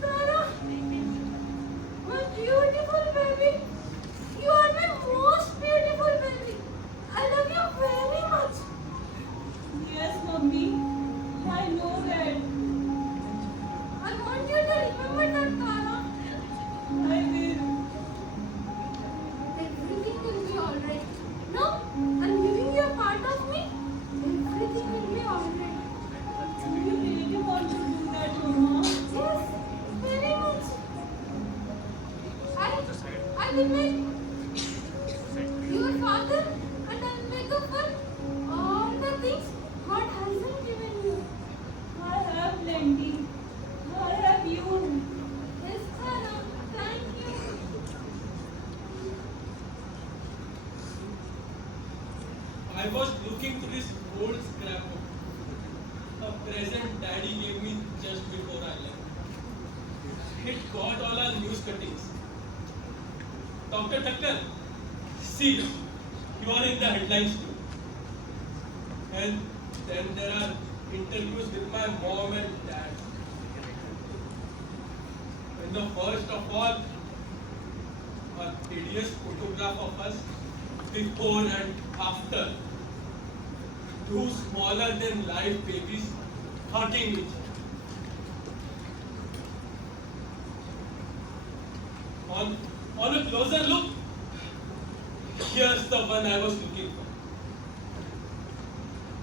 Tara, my beautiful baby. You are my most beautiful baby. I love you very much. Yes, Mummy. I know that. I want you to remember that, Tara. I will. Everything will be alright. No, I'm giving you a part of me. Everything will be alright. Do you really want to do that, Mama? Yes, very much. I will make your father and I will make up for all the things God hasn't given you. I have plenty. I have you. Yes, Tara, thank you. I was looking through this old scrapbook. A present daddy gave me just before I left. It got all our news cuttings. Dr. Thakkar, see, you are in the headlines too. And then there are interviews with my mom and dad. And the first of all, a hideous photograph of us before and after. Two smaller than life babies hugging each other. On a closer look, here's the one I was looking for.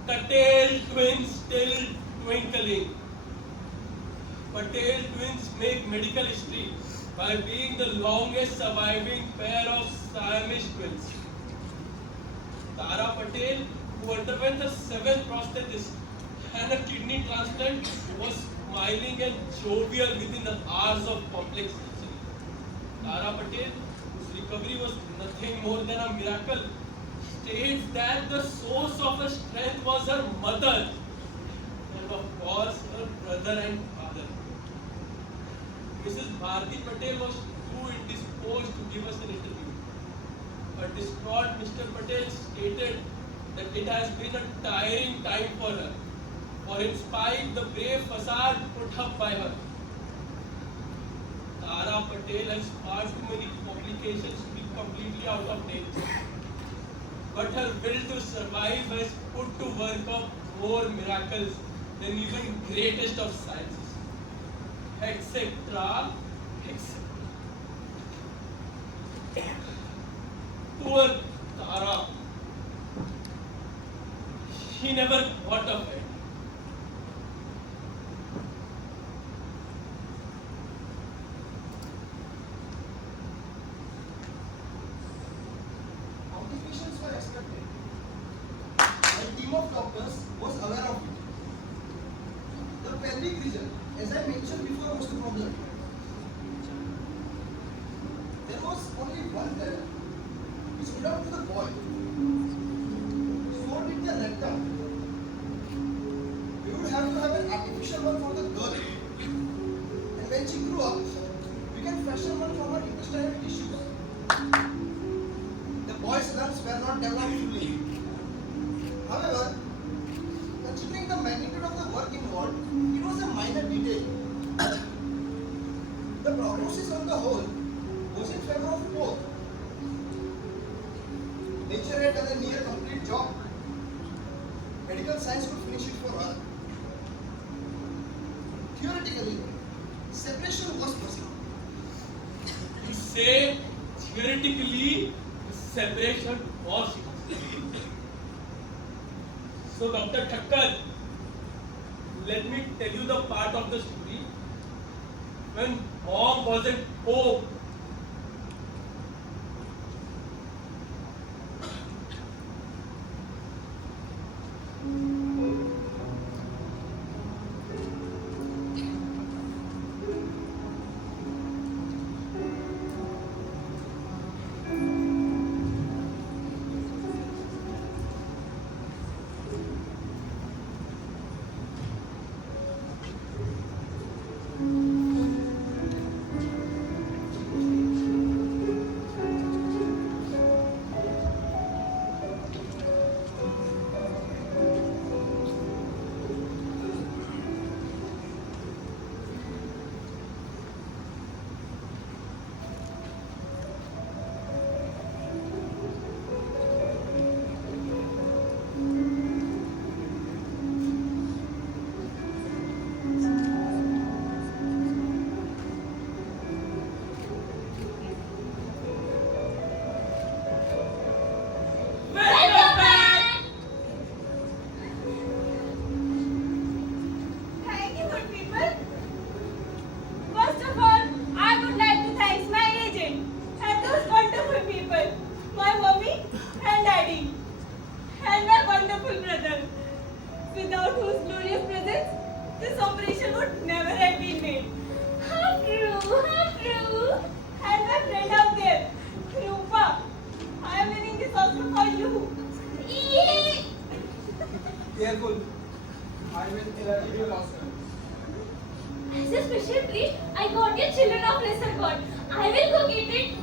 Patel twins still twinkling. Patel twins make medical history by being the longest surviving pair of Siamese twins. Tara Patel, who underwent a 7th prosthesis and a kidney transplant, was smiling and jovial within the hours of complex surgery. Tara Patel, whose recovery was nothing more than a miracle, states that the source of her strength was her mother and of course her brother and father. Mrs. Bharti Patel was too indisposed to give us an interview. But distraught Mr. Patel stated that it has been a tiring time for her, for in spite the brave facade put up by her. Tara Patel has far too many complications to be completely out of date. But her will to survive has put to work of more miracles than even greatest of sciences. etc. etc. Poor Tara. She never got a friend. Complications were expected. A team of doctors was aware of it. The pelvic region, as I mentioned before, was the problem. There was only one parent who stood out to the boy. So did the rectum. We would have to have an artificial one for the girl. And when she grew up, we can fashion one from her intestinal tissues. The boy's lungs were not developed fully. However, considering the magnitude of the work involved, it was a minor detail. The prognosis on the whole was in favor of both. Nature had done a near complete job. Medical science could finish it for her. Theoretically, separation was possible. You say theoretically separation was. So Dr. Thakkar, let me tell you the part of the story when mom wasn't home. Welcome back. Thank you, good people. First of all, I would like to thank my agent and those wonderful people, my mommy and daddy, and my wonderful brother, without whose glorious presence, this operation would never have been made. How true, how true. And my friend out there, Rupa, I am winning this Oscar for you. Yay! Careful. I will eradicate your Oscar. As a special treat, I got your children of lesser god. I will go get it.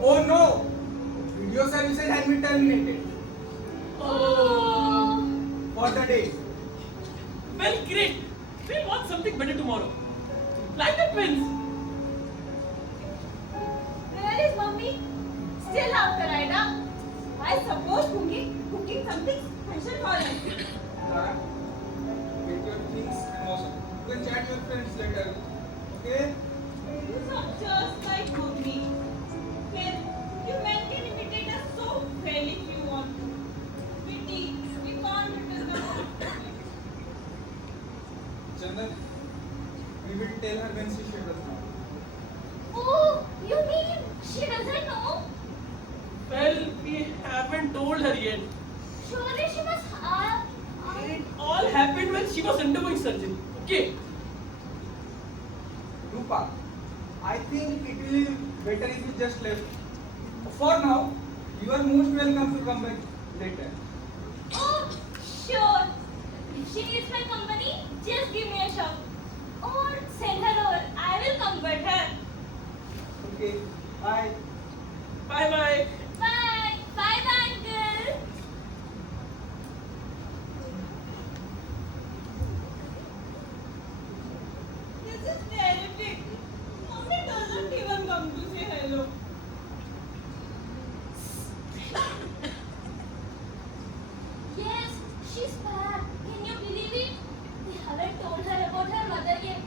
Oh no! Video services has been terminated Oh. for the day. Well, great. We'll watch something better tomorrow. Like the twins. Where is mommy? Still after Ida. I suppose cooking something special for us. Clara, get your things and motion. You can chat your friends later. Okay? You sound just like mommy. Well, you men can imitate us so well if you want to. Pity, we can't return the Chandan, we will tell her when she should now. Oh, you mean she doesn't know? Well, we haven't told her yet. Surely she must have. It all happened when she was undergoing surgery. Okay. Rupa, I think it will be better if you just left. For now, you are most welcome to come back later. Oh, sure. If she needs my company, just give me a shout. Or send her over. I will comfort her. Okay, bye. Bye bye. Bye. Bye bye, uncle. This is terrific. Mommy doesn't even come to say hello. Yes, she's back. Can you believe it? We haven't told her about her mother yet.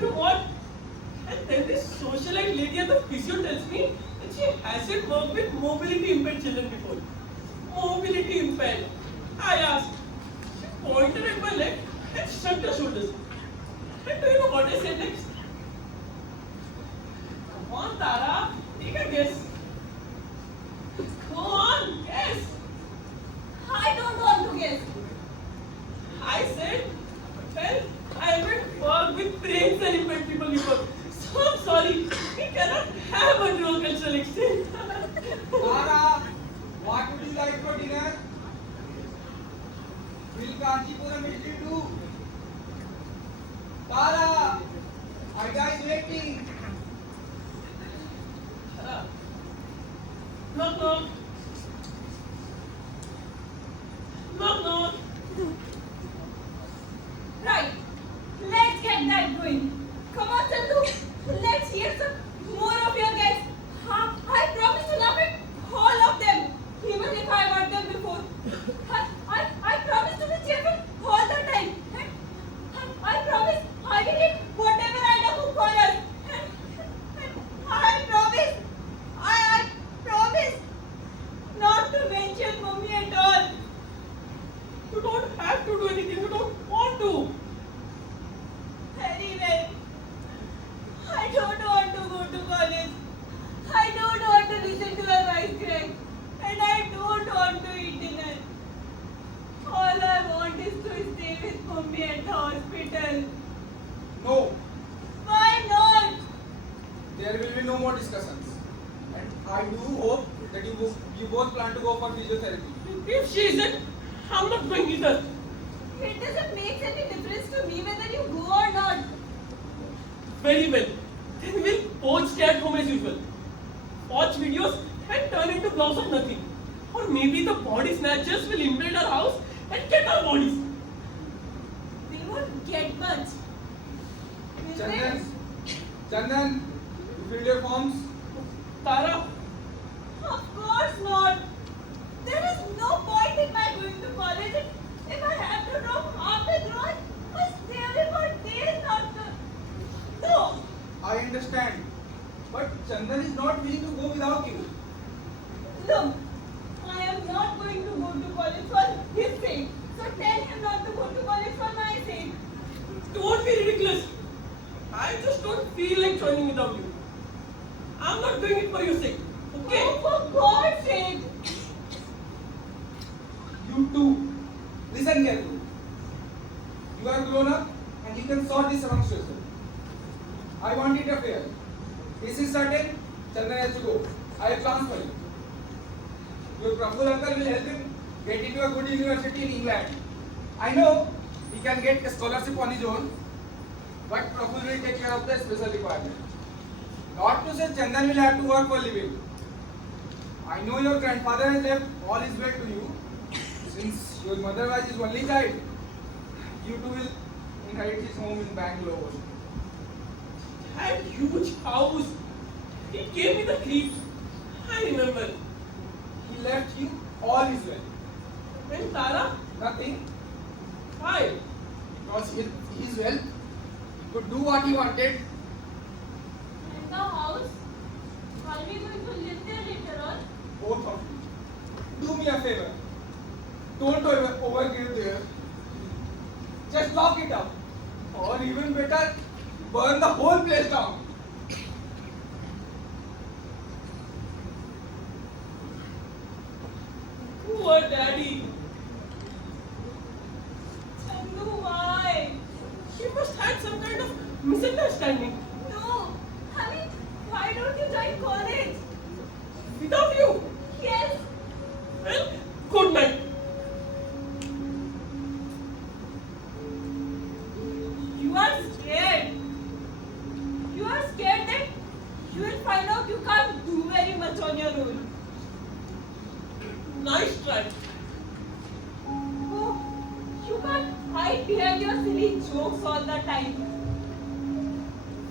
you know what? And then this socialite lady at the physio tells me that she hasn't worked with mobility impaired children before. Mobility impaired. I asked. She pointed at my leg and shrugged her shoulders. And do you know what I said next? Come on, Tara. Take a guess. Go on, guess. I don't want to guess. I said, well, I haven't worked with brains and impaired people before. So I'm sorry. We cannot have a dual cultural exchange. Tara, what would you like for dinner? Will Kanchipuram idli do? Tara, Aida is waiting. Knock, knock. Knock, knock. Right. Let's get that going. Come on, Chandu. Let's hear some more of your guests. I promise to laugh at all of them, even if I've heard them before. I promise to be cheerful all the time. And I promise I will eat whatever I cook for us. And I promise, I promise not to mention Mummy at all. You don't have to do anything you don't want to. Very well. I don't want to go to college. I don't want to listen to her voice cry. And I don't want to eat dinner. All I want is to stay with Mummy at the hospital. No, Why not? there will be no more discussions. And I do hope that you both plan to go for physiotherapy. If she isn't, I'm not going either. It doesn't make any difference to me whether you go or not. Very well. Then we'll both stay at home as usual. Watch videos and turn into blobs of nothing. Or maybe the body snatchers will invade our house and get our bodies. We won't get much. Will Chandan, they? Chandan, you filled your forms? Tara, Of course not. There is no point in my going to college if I have to drop half the drawer. I stay away for days after. No. I understand. But Chandan is not willing to go without you. Look, I am not going to go to college for his sake. So tell him not to go to college for my sake. don't be ridiculous. I just don't feel like joining without you. I'm not doing it for your sake. Okay? Oh, for God's sake. You too. Listen carefully. You are grown up and you can sort this amongst yourself. I want it fair. This is certain. Chandan has to go. I have plans for you. Your Prabhu uncle will help him get into a good university in England. I know he can get a scholarship on his own, but Prabhu will take care of the special requirement. Not to say Chandan will have to work for a living. I know your grandfather has left all his wealth to you. Since your mother was his only child, you too will inherit his home in Bangalore. That huge house. He gave me the creeps. I remember. He left you all his wealth. And Tara? Nothing. Why? Because his wealth, he could do what he wanted. And the house? Are we going to live there later on? Both of you. Do me a favor. Don't overgive there. Just lock it up. Or even better, burn the whole place down. Poor daddy. Chandu, why? He must have some kind of misunderstanding. No. I mean, why don't you join college? Without you. Yes. Well, good night. You are scared. You are scared that you will find out you can't do very much on your own. Nice try. Oh, you can't hide behind your silly jokes all the time.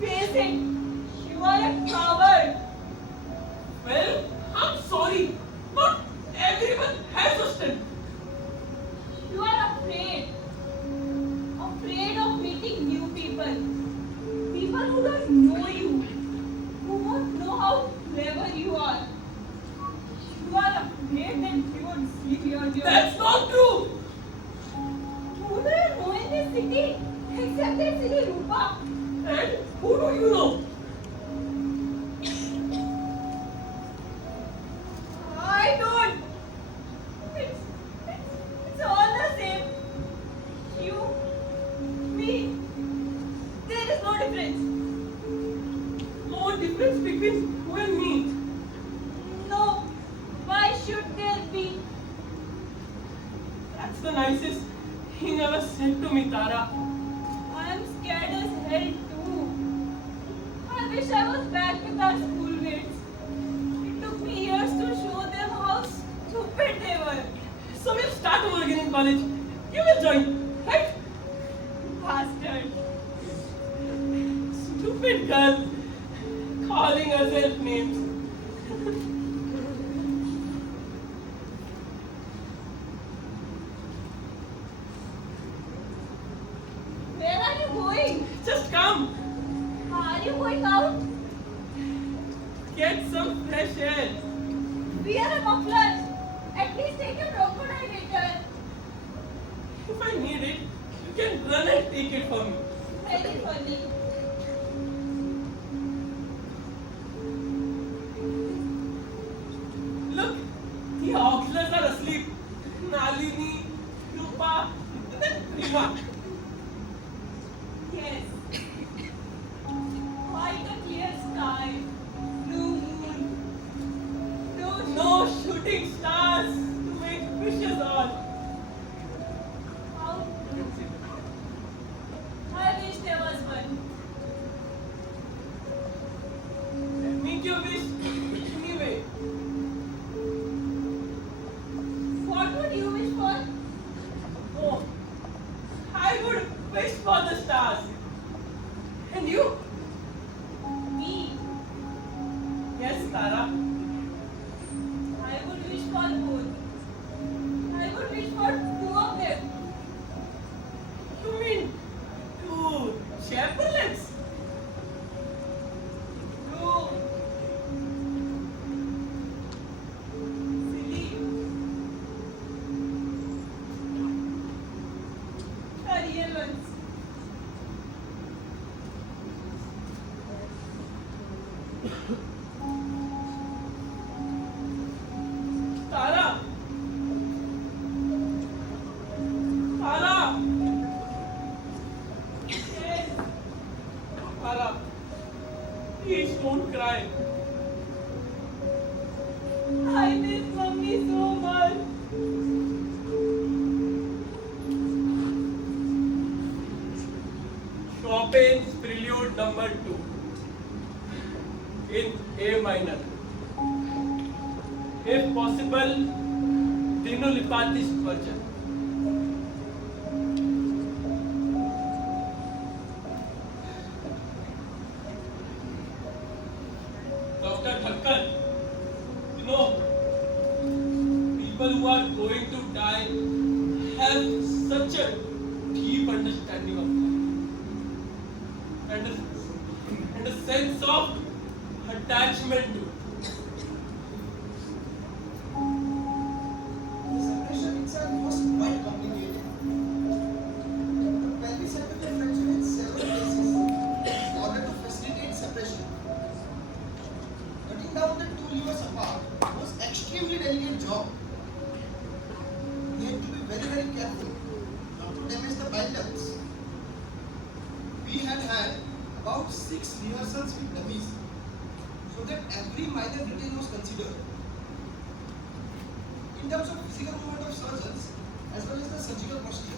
Face it, you are a coward. Well, I'm sorry. Not everyone has a strength. You are afraid. Afraid of meeting new people. and then he would sleep beyond your. That's not true. Who do you know in this city except that silly Rupa? And who do you know? I don't. It's all the same. You, me. There is no difference. No difference between you and me. No. Why should there be? That's the nicest thing ever said to me, Tara. I am scared as hell too. I wish I was back with our schoolmates. It took me years to show them how stupid they were. So we'll start over again in college. You will join, right? Bastard. Stupid girl. Calling herself names. Where are you going? Just come. Are you going out? Get some fresh air. We are a muffler. At least take your crocodile later. If I need it, you can run and take it for me. Very funny. Look, the oculars are asleep. Nalini, Rupa, and then Prima. Yes. Quite a clear sky. Blue moon. No shooting stars to make wishes on. How I wish there was one. Make your wish anyway. What would you wish for? Oh, I would wish for the stars. And you? Me. Yes, Tara. I would wish for both. I would wish for two of them. You mean two chaperons? No. Silly. The real ones. Tara! Tara! Yes. Tara, please don't cry. I miss mommy so much. Chopin's Prelude number 2 in A minor. If possible, Dinulipatis version. Dr. Thakkar, you know, people who are going to die have such a deep understanding of life and a sense of attachment to it. The separation itself was quite complicated. The pelvis had to be fractured in several places in order to facilitate separation. Cutting down the two livers apart was extremely delicate job. We had to be very, very careful not to damage the bile ducts. We had about 6 rehearsals with dummies so that every minor detail was considered. In terms of physical movement of surgeons as well as the surgical procedure.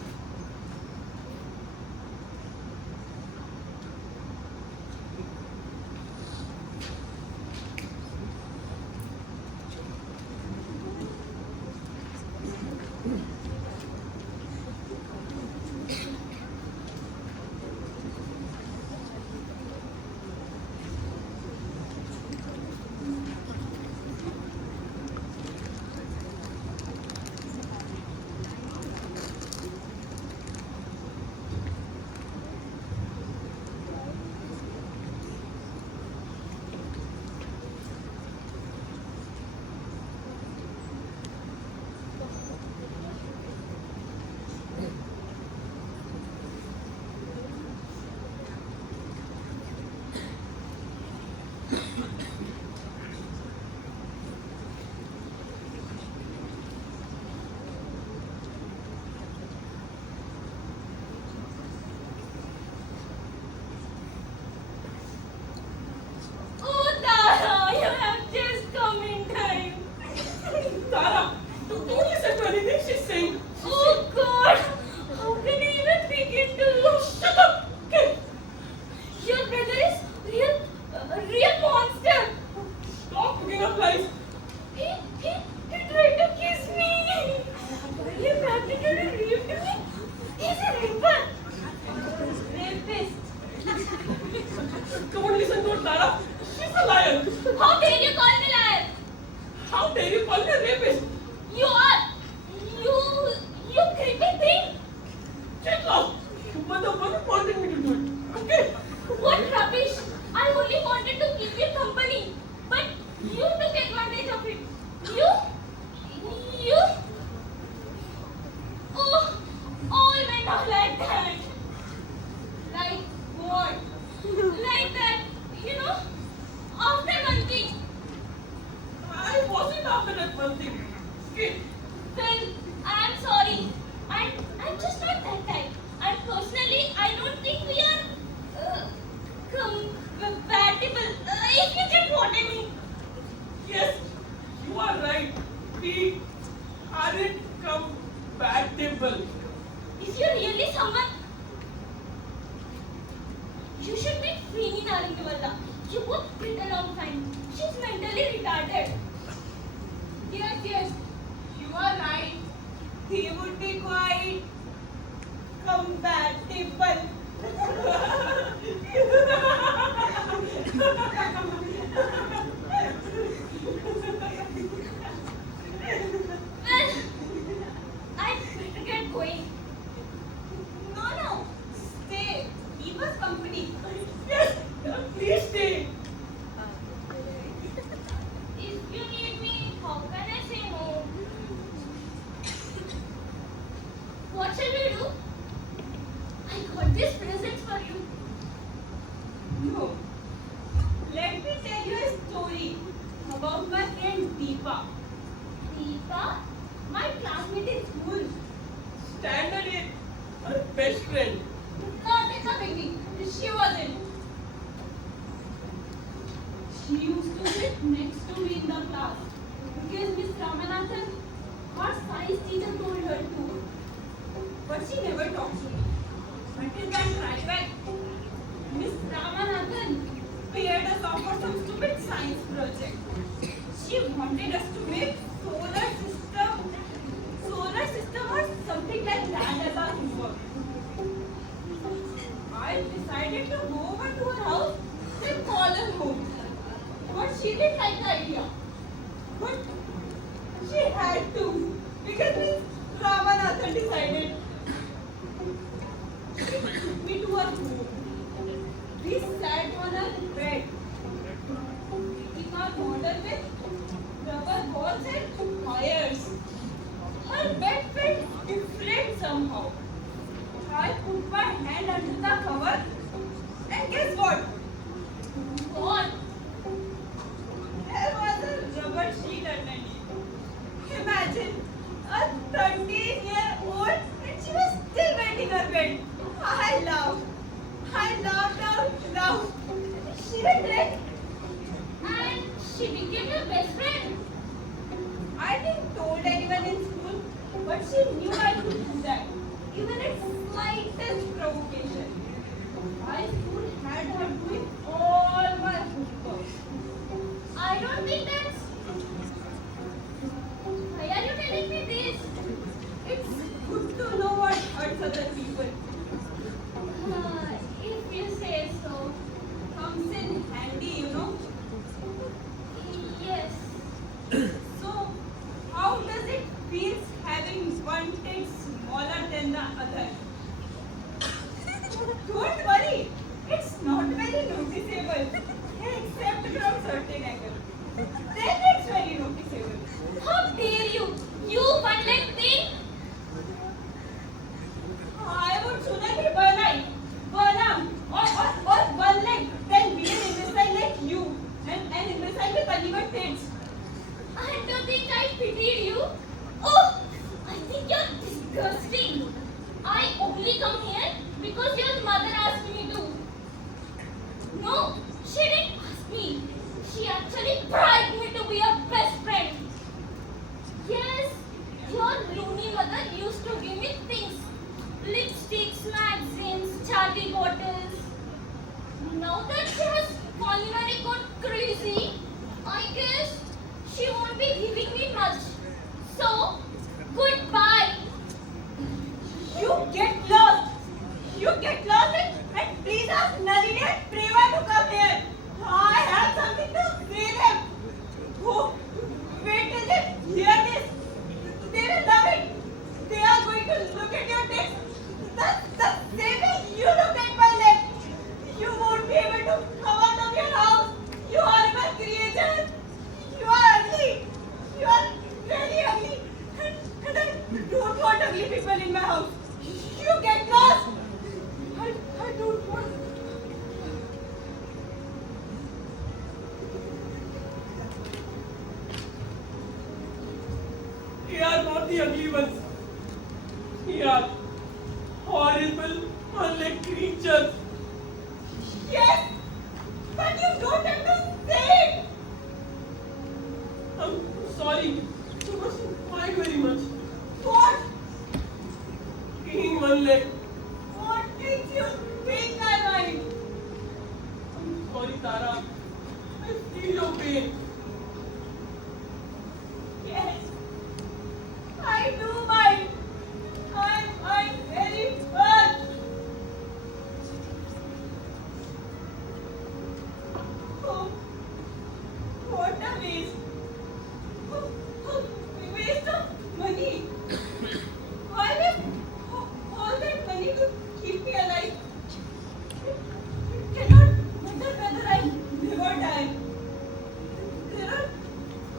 aren't compatible. If you're really someone, you should meet Frini Naringiwalla. You both get along fine. She's mentally retarded. Yes, you are right. He would be quite compatible. Well, I'd better get going. No, stay. Keep us company. Yes, please stay. If you need me, how can I say no? What shall we do? I got this present for you. No. Let me tell you a story about my friend Deepa. Deepa? My classmate in school. Standard is her best friend. Not in the beginning. She wasn't. She used to sit next to me in the class because Miss Ramanathan, her science teacher, told her to. But she never talked to me. Until that right back, Miss Ramanathan paired us off for some stupid science project. She wanted us to make solar system or something like that as our homework. I decided to go over to her house and call her home. But she didn't like the idea. But she had to because Miss Ramanathan decided. She took me to her home. We sat on her bed, eating our water with rubber balls and wires. Her bed felt different somehow. I put my hand under the cover and guess what? What? There was a rubber sheet underneath. Imagine a 13-year-old and she was still wetting her bed. I laughed. I laughed out loud. She went red. And she became your best friend. I didn't told anyone in school, but she knew I could do that. Even at slightest provocation. I soon had her doing all my homework. I don't think that's... Why are you telling me this? It's good to know what hurts other people. If you say so. Comes in handy, you know. Yes. So, how does it feel having one tit smaller than the other? Don't worry, it's not very noticeable, except from certain angles. Then it's very noticeable. How dare you? You one-leg thing! I would sooner be one-eyed, one-arm, or one leg than be an imbecile like you, and an imbecile with uneven tits. I don't think I pitied you. Oh, I think you're disgusting. I only come here because your mother asked me to. No, she didn't ask me. She actually bribed me to be your best friend. Yes, your loony mother used to give me things. Lipsticks, magazines, Charlie bottles. Now that she has finally got crazy, I guess she won't be giving me much. So, goodbye. You get lost. You get lost and please ask Nalini and Prema to come here. I have something to say them. Oh, wait till they hear this. They will love it. They are going to look at your tits the same way you look at my leg. You won't be able to come out of your house. You horrible creature. You are ugly. You are really ugly. And I don't want ugly people in my house. You get lost. I don't want. We are not the ugly ones. We are horrible, one-legged creatures. Yes, but you don't have to say it. I'm sorry. You mustn't mind very much. leg. What makes you think I mind? I'm sorry, Tara. I feel your pain. Yes, I do mind. I mind very much. Oh, what a waste. Waste of money. Why was all that money to keep me alive? It cannot matter whether I live or die. There are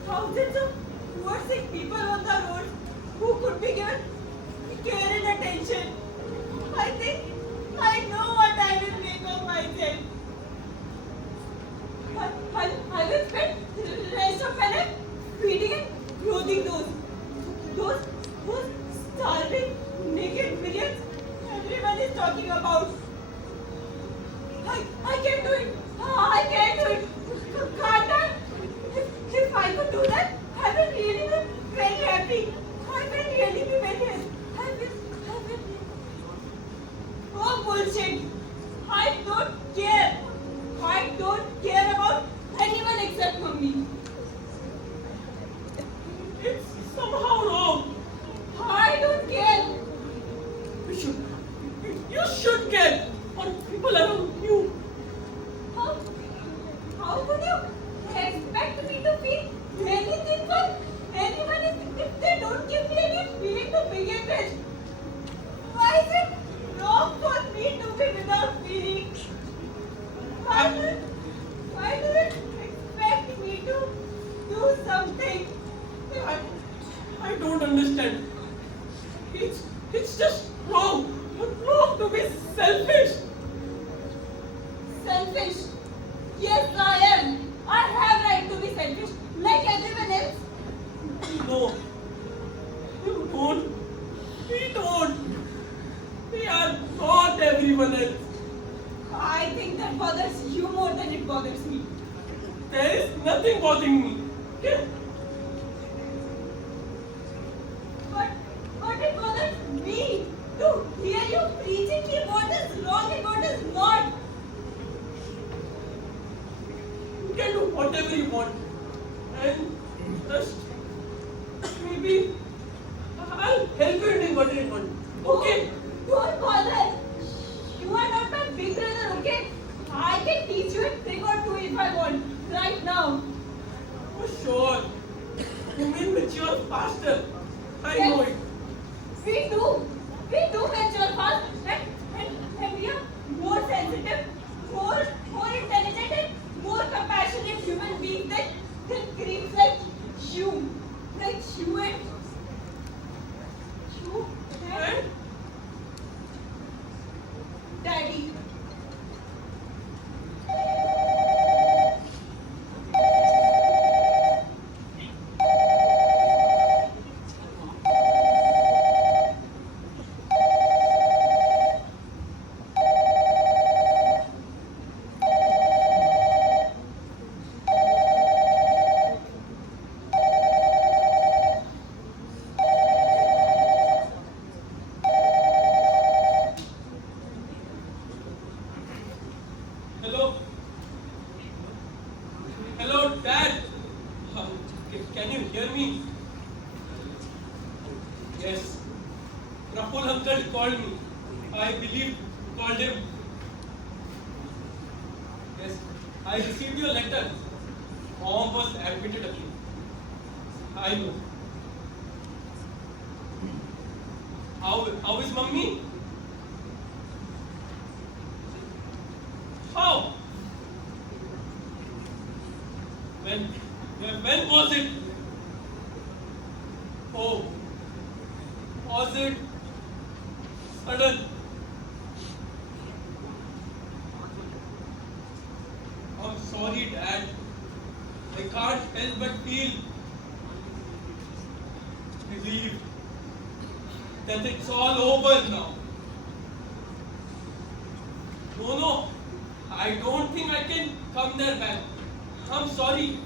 thousands of poor sick people on the road who could be given care and attention. I think I know what I will make of myself. I will spend the rest of my life feeding and clothing those starving, naked millions everyone is talking about. I can do it. I can do it. Can't I? If I could do that, I will really be very happy. I will really be very happy. I will. Oh, bullshit. I don't care. I don't care about anyone except mommy. It's somehow wrong. I don't care. You should. You should care for people around you. How could you expect me to feel anything for anyone if they don't give me any feeling to begin with? Why is it wrong for me to be without feelings? Why do you expect me to do something? I don't understand. It's just wrong. Wrong to be selfish. Selfish? Yes, I am. I have right to be selfish, like everyone else. No. You don't. We don't. We are not everyone else. I think that bothers you more than it bothers me. There is nothing bothering me. Okay? But it bothers me to hear you preaching me what is wrong and what is not. You can do whatever you want. And just maybe I'll help you in doing whatever you want. Okay? Don't bother. You are not my big brother, okay? I can teach you a trick or two if I want. Right now. Oh, sure. You mean mature faster. I know it. We do mature fast and we are more sensitive, more intelligent and more compassionate human beings than creeps like you. Like you and And Daddy. hello. Hello, Dad. Can you hear me? Yes. Rahul uncle called me. I believe you called him. Yes. I received your letter. Mom was admitted again. I know. How is Mummy? How? When was it? Oh, was it sudden? I'm sorry, Dad. I can't help but feel relieved that it's all over now. No, I don't think I can come there back. I'm sorry.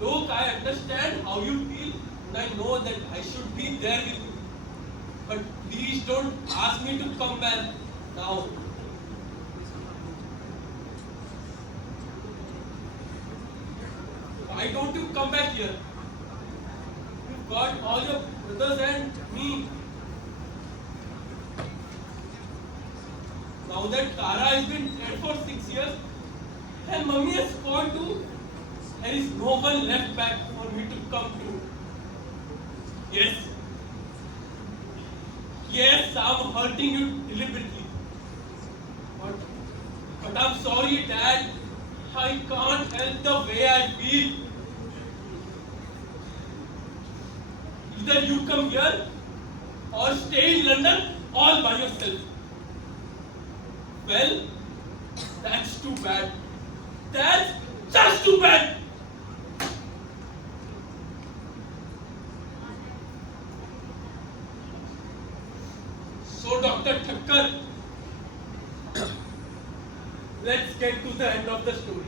Look, I understand how you feel, and I know that I should be there with you. But please don't ask me to come back now. Why don't you come back here? You've got all your brothers and me. Now that Tara has been dead for 6 years and Mummy has gone too, there is no one left back for me to come to. Yes. Yes, I'm hurting you deliberately. But I'm sorry, Dad. I can't help the way I feel. Either you come here or stay in London all by yourself. Well, that's too bad. That's just too bad. So, Dr. Thakkar, let's get to the end of the story.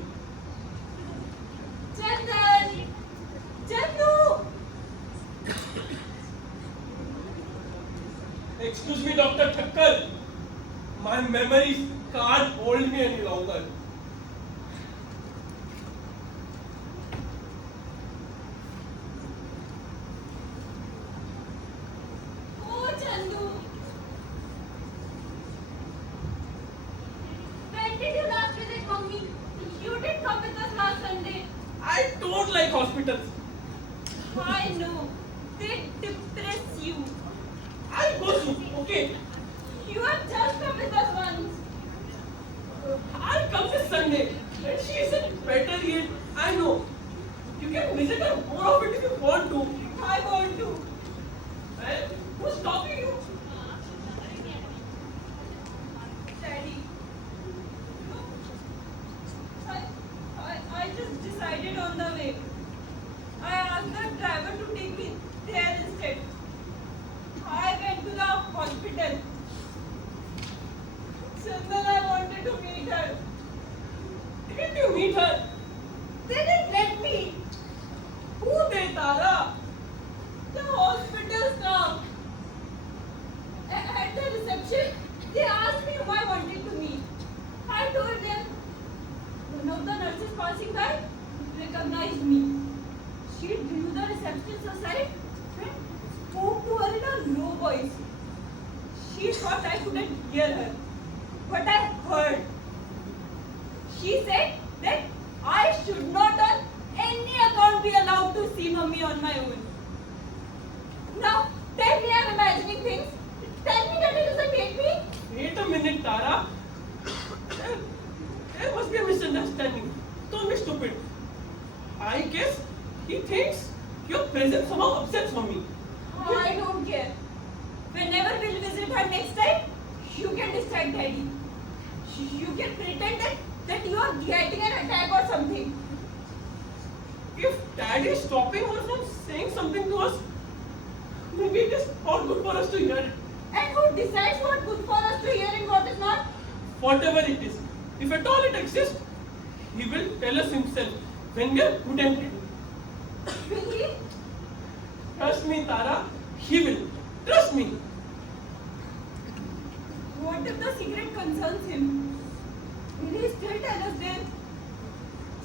Chandan! Chandu! Excuse me, Dr. Thakkar. My memories can't hold me any longer. Oh, Chandu! When did you last visit Mummy? You did come with us last Sunday. I don't like hospitals. I know. They depress you. I'll go soon, okay? You have just come with us once. I'll come this Sunday. And she isn't better yet. I know. You can visit her more often if you want to. I want to. Well, who's stopping you? Daddy. I just decided on the way. I asked the driver to take me there instead. I went to the hospital. Chandan, I wanted to meet her. Didn't you meet her? They didn't let me. Who they, Tara? The hospital staff. At the reception, they asked me who I wanted to meet. I told them. One of the nurses passing by recognized me. She drew the receptionist aside and spoke to her in a low voice. She thought I couldn't hear her, but I heard. She said that I should not on any account be allowed to see Mummy on my own. Now, tell me I'm imagining things. Tell me that it doesn't hate me. Wait a minute, Tara. There must be a misunderstanding. Don't be stupid. I guess he thinks your presence somehow upsets Mummy. I don't care. Whenever we'll visit her next time, you can distract Daddy. You can pretend that you are getting an attack or something. If Dad is stopping her from saying something to us, maybe it is not good for us to hear it. And who decides what's good for us to hear and what is not? Whatever it is, if at all it exists, he will tell us himself when we are good and ready. Will he? Trust me, Tara, he will. Trust me. What if the secret concerns him? Will he still tell us then?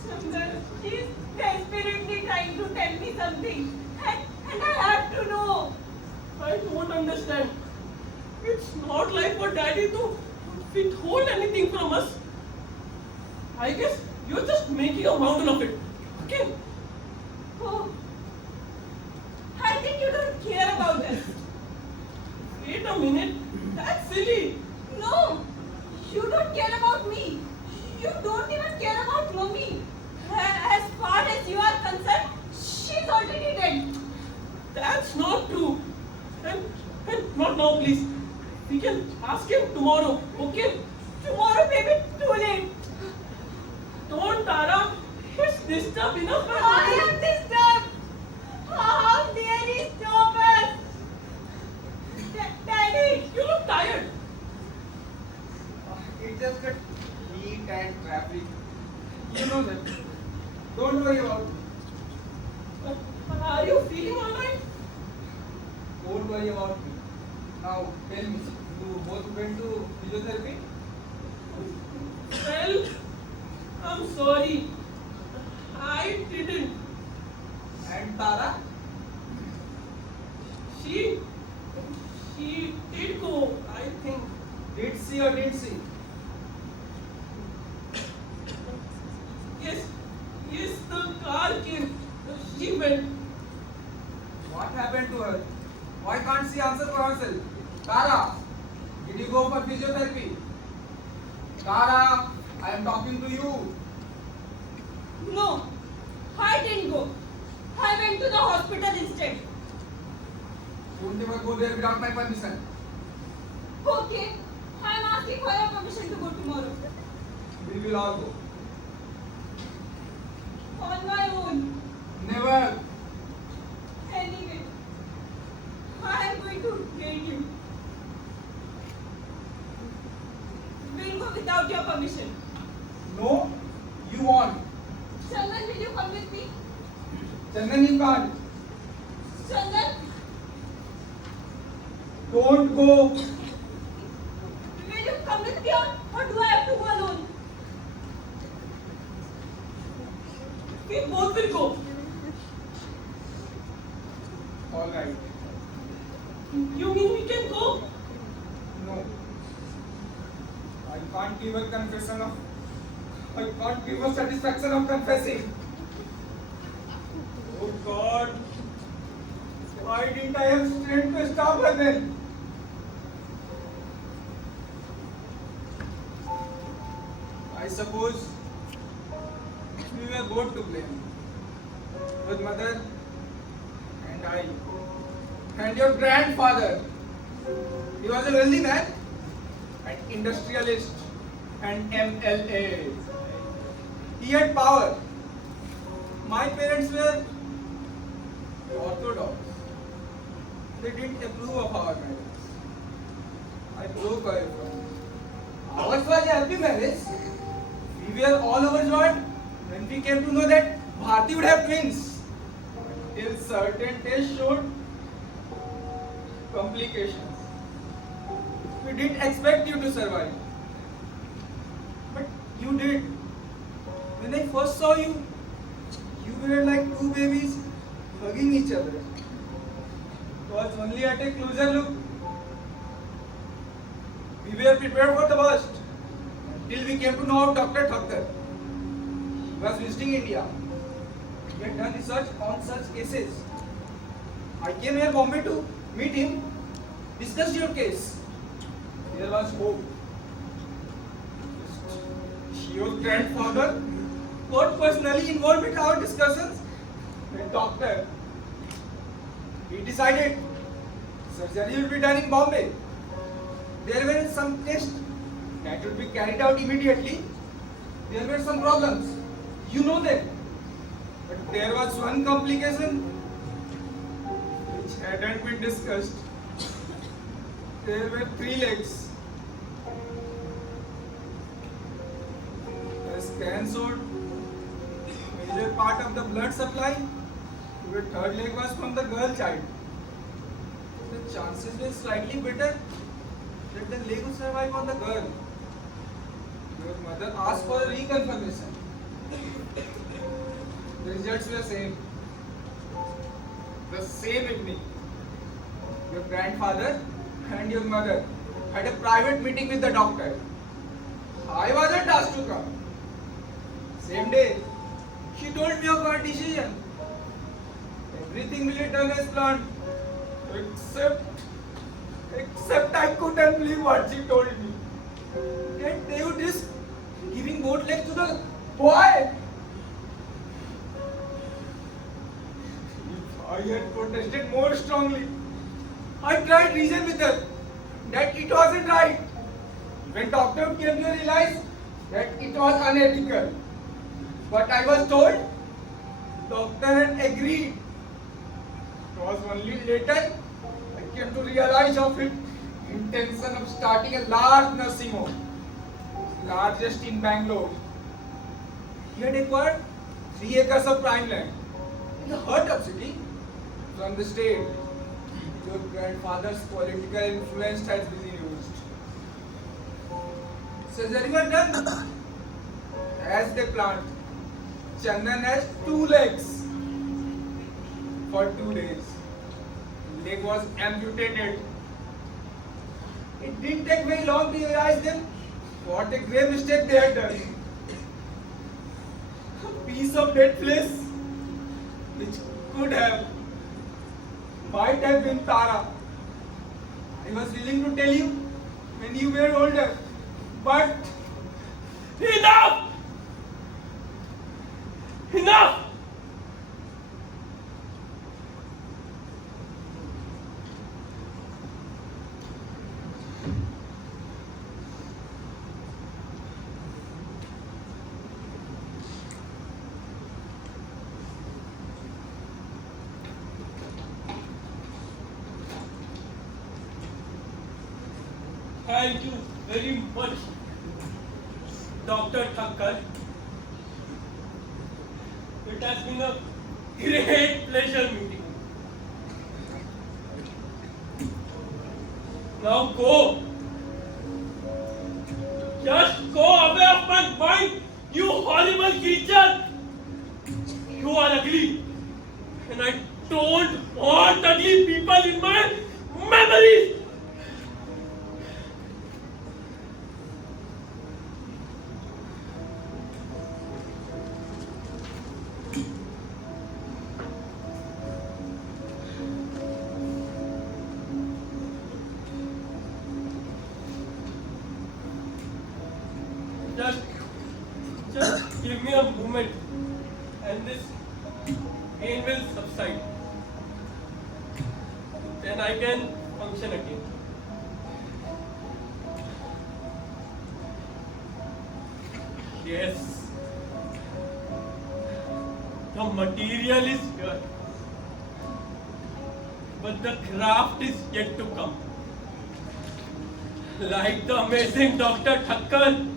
Chandan, he is desperately trying to tell me something. And I have to know. I don't understand. It's not like for Daddy to withhold anything from us. I guess you're just making a mountain of it. Okay? Oh, I think you don't care about us. Wait a minute. That's silly. No, you don't care about me. You don't even care about Mummy. As far as you are concerned, she's already dead. That's not true. And not now, please. We can ask him tomorrow, okay? Tomorrow may be too late. Don't, Tara. It's disturbed enough. I am disturbed. How dare he stop us? Daddy, You look tired. It just got heat and traffic. You know that. Don't worry about it. Are you feeling alright? Don't worry about me. Now tell me, you both went to physiotherapy? Well, I'm sorry. I didn't. And Tara? She did go, I think. Did she or didn't she? Yes, the car came. She went. What happened to her? Why can't she answer for herself? Tara, did you go for physiotherapy? Tara, I am talking to you. No, I didn't go. I went to the hospital instead. Don't ever go there without my permission. Okay, I am asking for your permission to go tomorrow. We will all go. On my own. Never. Anyway, I am going to date you. We'll go without your permission. No, you want. Chandan, will you come with me? Chandan, you can't. Chandan, Don't go. will you come with me or do I have to go alone? We both will go. All right. You mean we can go? No. I can't give a confession of. I can't give a satisfaction of confessing. Oh God. Why didn't I have strength to stop her then? I suppose we were both to blame. With mother and I. And your grandfather. He was a wealthy man, an industrialist, an MLA. He had power. My parents were orthodox. They didn't approve of our marriage. I broke away from it. Ours was a happy marriage. We were all overjoyed when we came to know that Bharti would have twins. Till certain tests showed complications. We didn't expect you to survive. But you did. When I first saw you, you were like two babies hugging each other. It was only at a closer look. We were prepared for the worst. Till we came to know of Dr. Thakkar. He was visiting India. He had done research on such cases. I came here Bombay to meet him, discuss your case. There was hope. Your grandfather got personally involved with our discussions. The doctor, he decided surgery will be done in Bombay. There were some tests that would be carried out immediately. There were some problems. You know them. But there was one complication which hadn't been discussed. There were 3 legs. The scan showed major part of the blood supply to the 3rd leg was from the girl child. The chances were slightly better that the leg would survive on the girl. Your mother asked for a reconfirmation. The results were same. The same evening, your grandfather and your mother had a private meeting with the doctor. I wasn't asked to come. Same day, she told me of her decision. Everything will be done as planned. Except I couldn't believe what she told me. That they would risk giving both legs to the boy. If I had protested more strongly, I tried reason with her that it wasn't right. When doctor came to realize that it was unethical. But I was told, doctor had agreed. It was only later I came to realize of it intention of starting a large nursing home, largest in Bangalore. He had acquired 3 acres of prime land in the heart of city from the state. Your grandfather's political influence has been used. Surgery was done. As they planned, Chandan has 2 legs. For 2 days, leg was amputated. It didn't take very long to realize them what a grave mistake they had done. A piece of dead flesh, which could have, might have been Tara. I was willing to tell you when you were older, but Enough! Enough! Thank you very much, Dr. Thakkar. It has been a great pleasure meeting you. Now go. Just go away of my mind, you horrible creature. You are ugly. And I don't want ugly people in my memories. Just give me a moment and this pain will subside. Then I can function again. Yes. The material is here. But the craft is yet to come. Like the amazing Dr. Thakkar,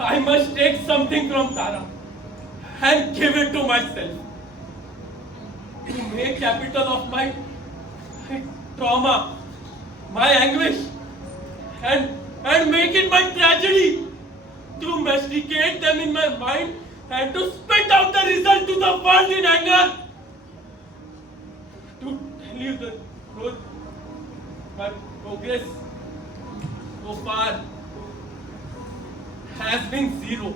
I must take something from Tara and give it to myself. To make capital of my trauma, my anguish, and make it my tragedy. To masticate them in my mind and to spit out the result to the world in anger. To tell you the truth, my progress so far has been zero.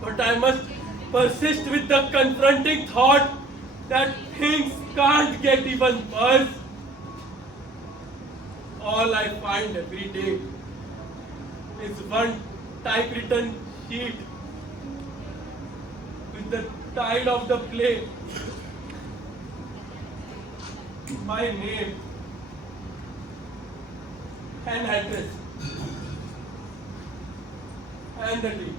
But I must persist with the confronting thought that things can't get even worse. All I find every day is one typewritten sheet with the title of the play, my name, and address, and the date.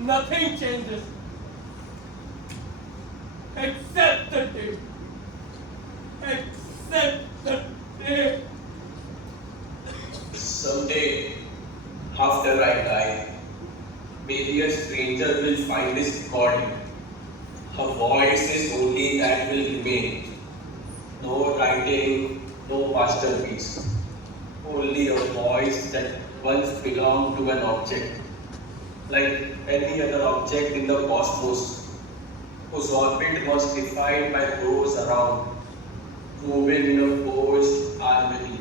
Nothing changes except the date. Except the date. Someday, after I die, maybe a stranger will find this recording. A voice is only that will remain. No writing, no masterpiece. Only a voice that once belonged to an object, like any other object in the cosmos, whose orbit was defined by those around, moving in a forced harmony.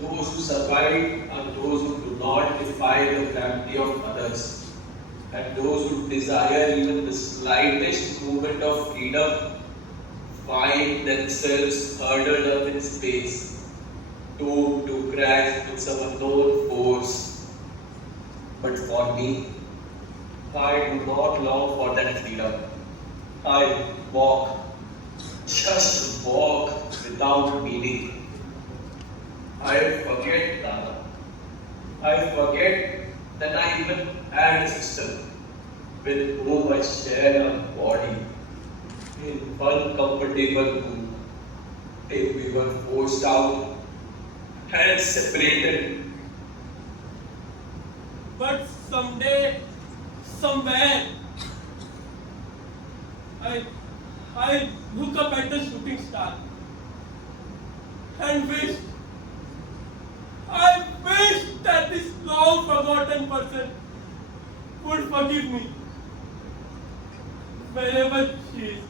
Those who survive are those who do not defy the gravity of others, and those who desire even the slightest movement of freedom find themselves hurdled up in space, doomed to crash with some unknown force. But for me, I do not long for that freedom. I walk, just walk without meaning. I forget Tara. I forget that I even had a sister with whom I shared a body in one comfortable room till we were forced out and separated. But someday, somewhere, I look up at the shooting star and I wish that this long forgotten person would forgive me wherever she is.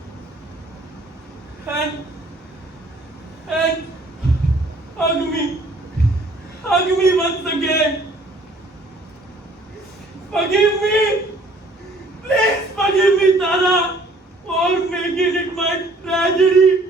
And hug me once again. Forgive me, please forgive me, Tara, for making it my tragedy.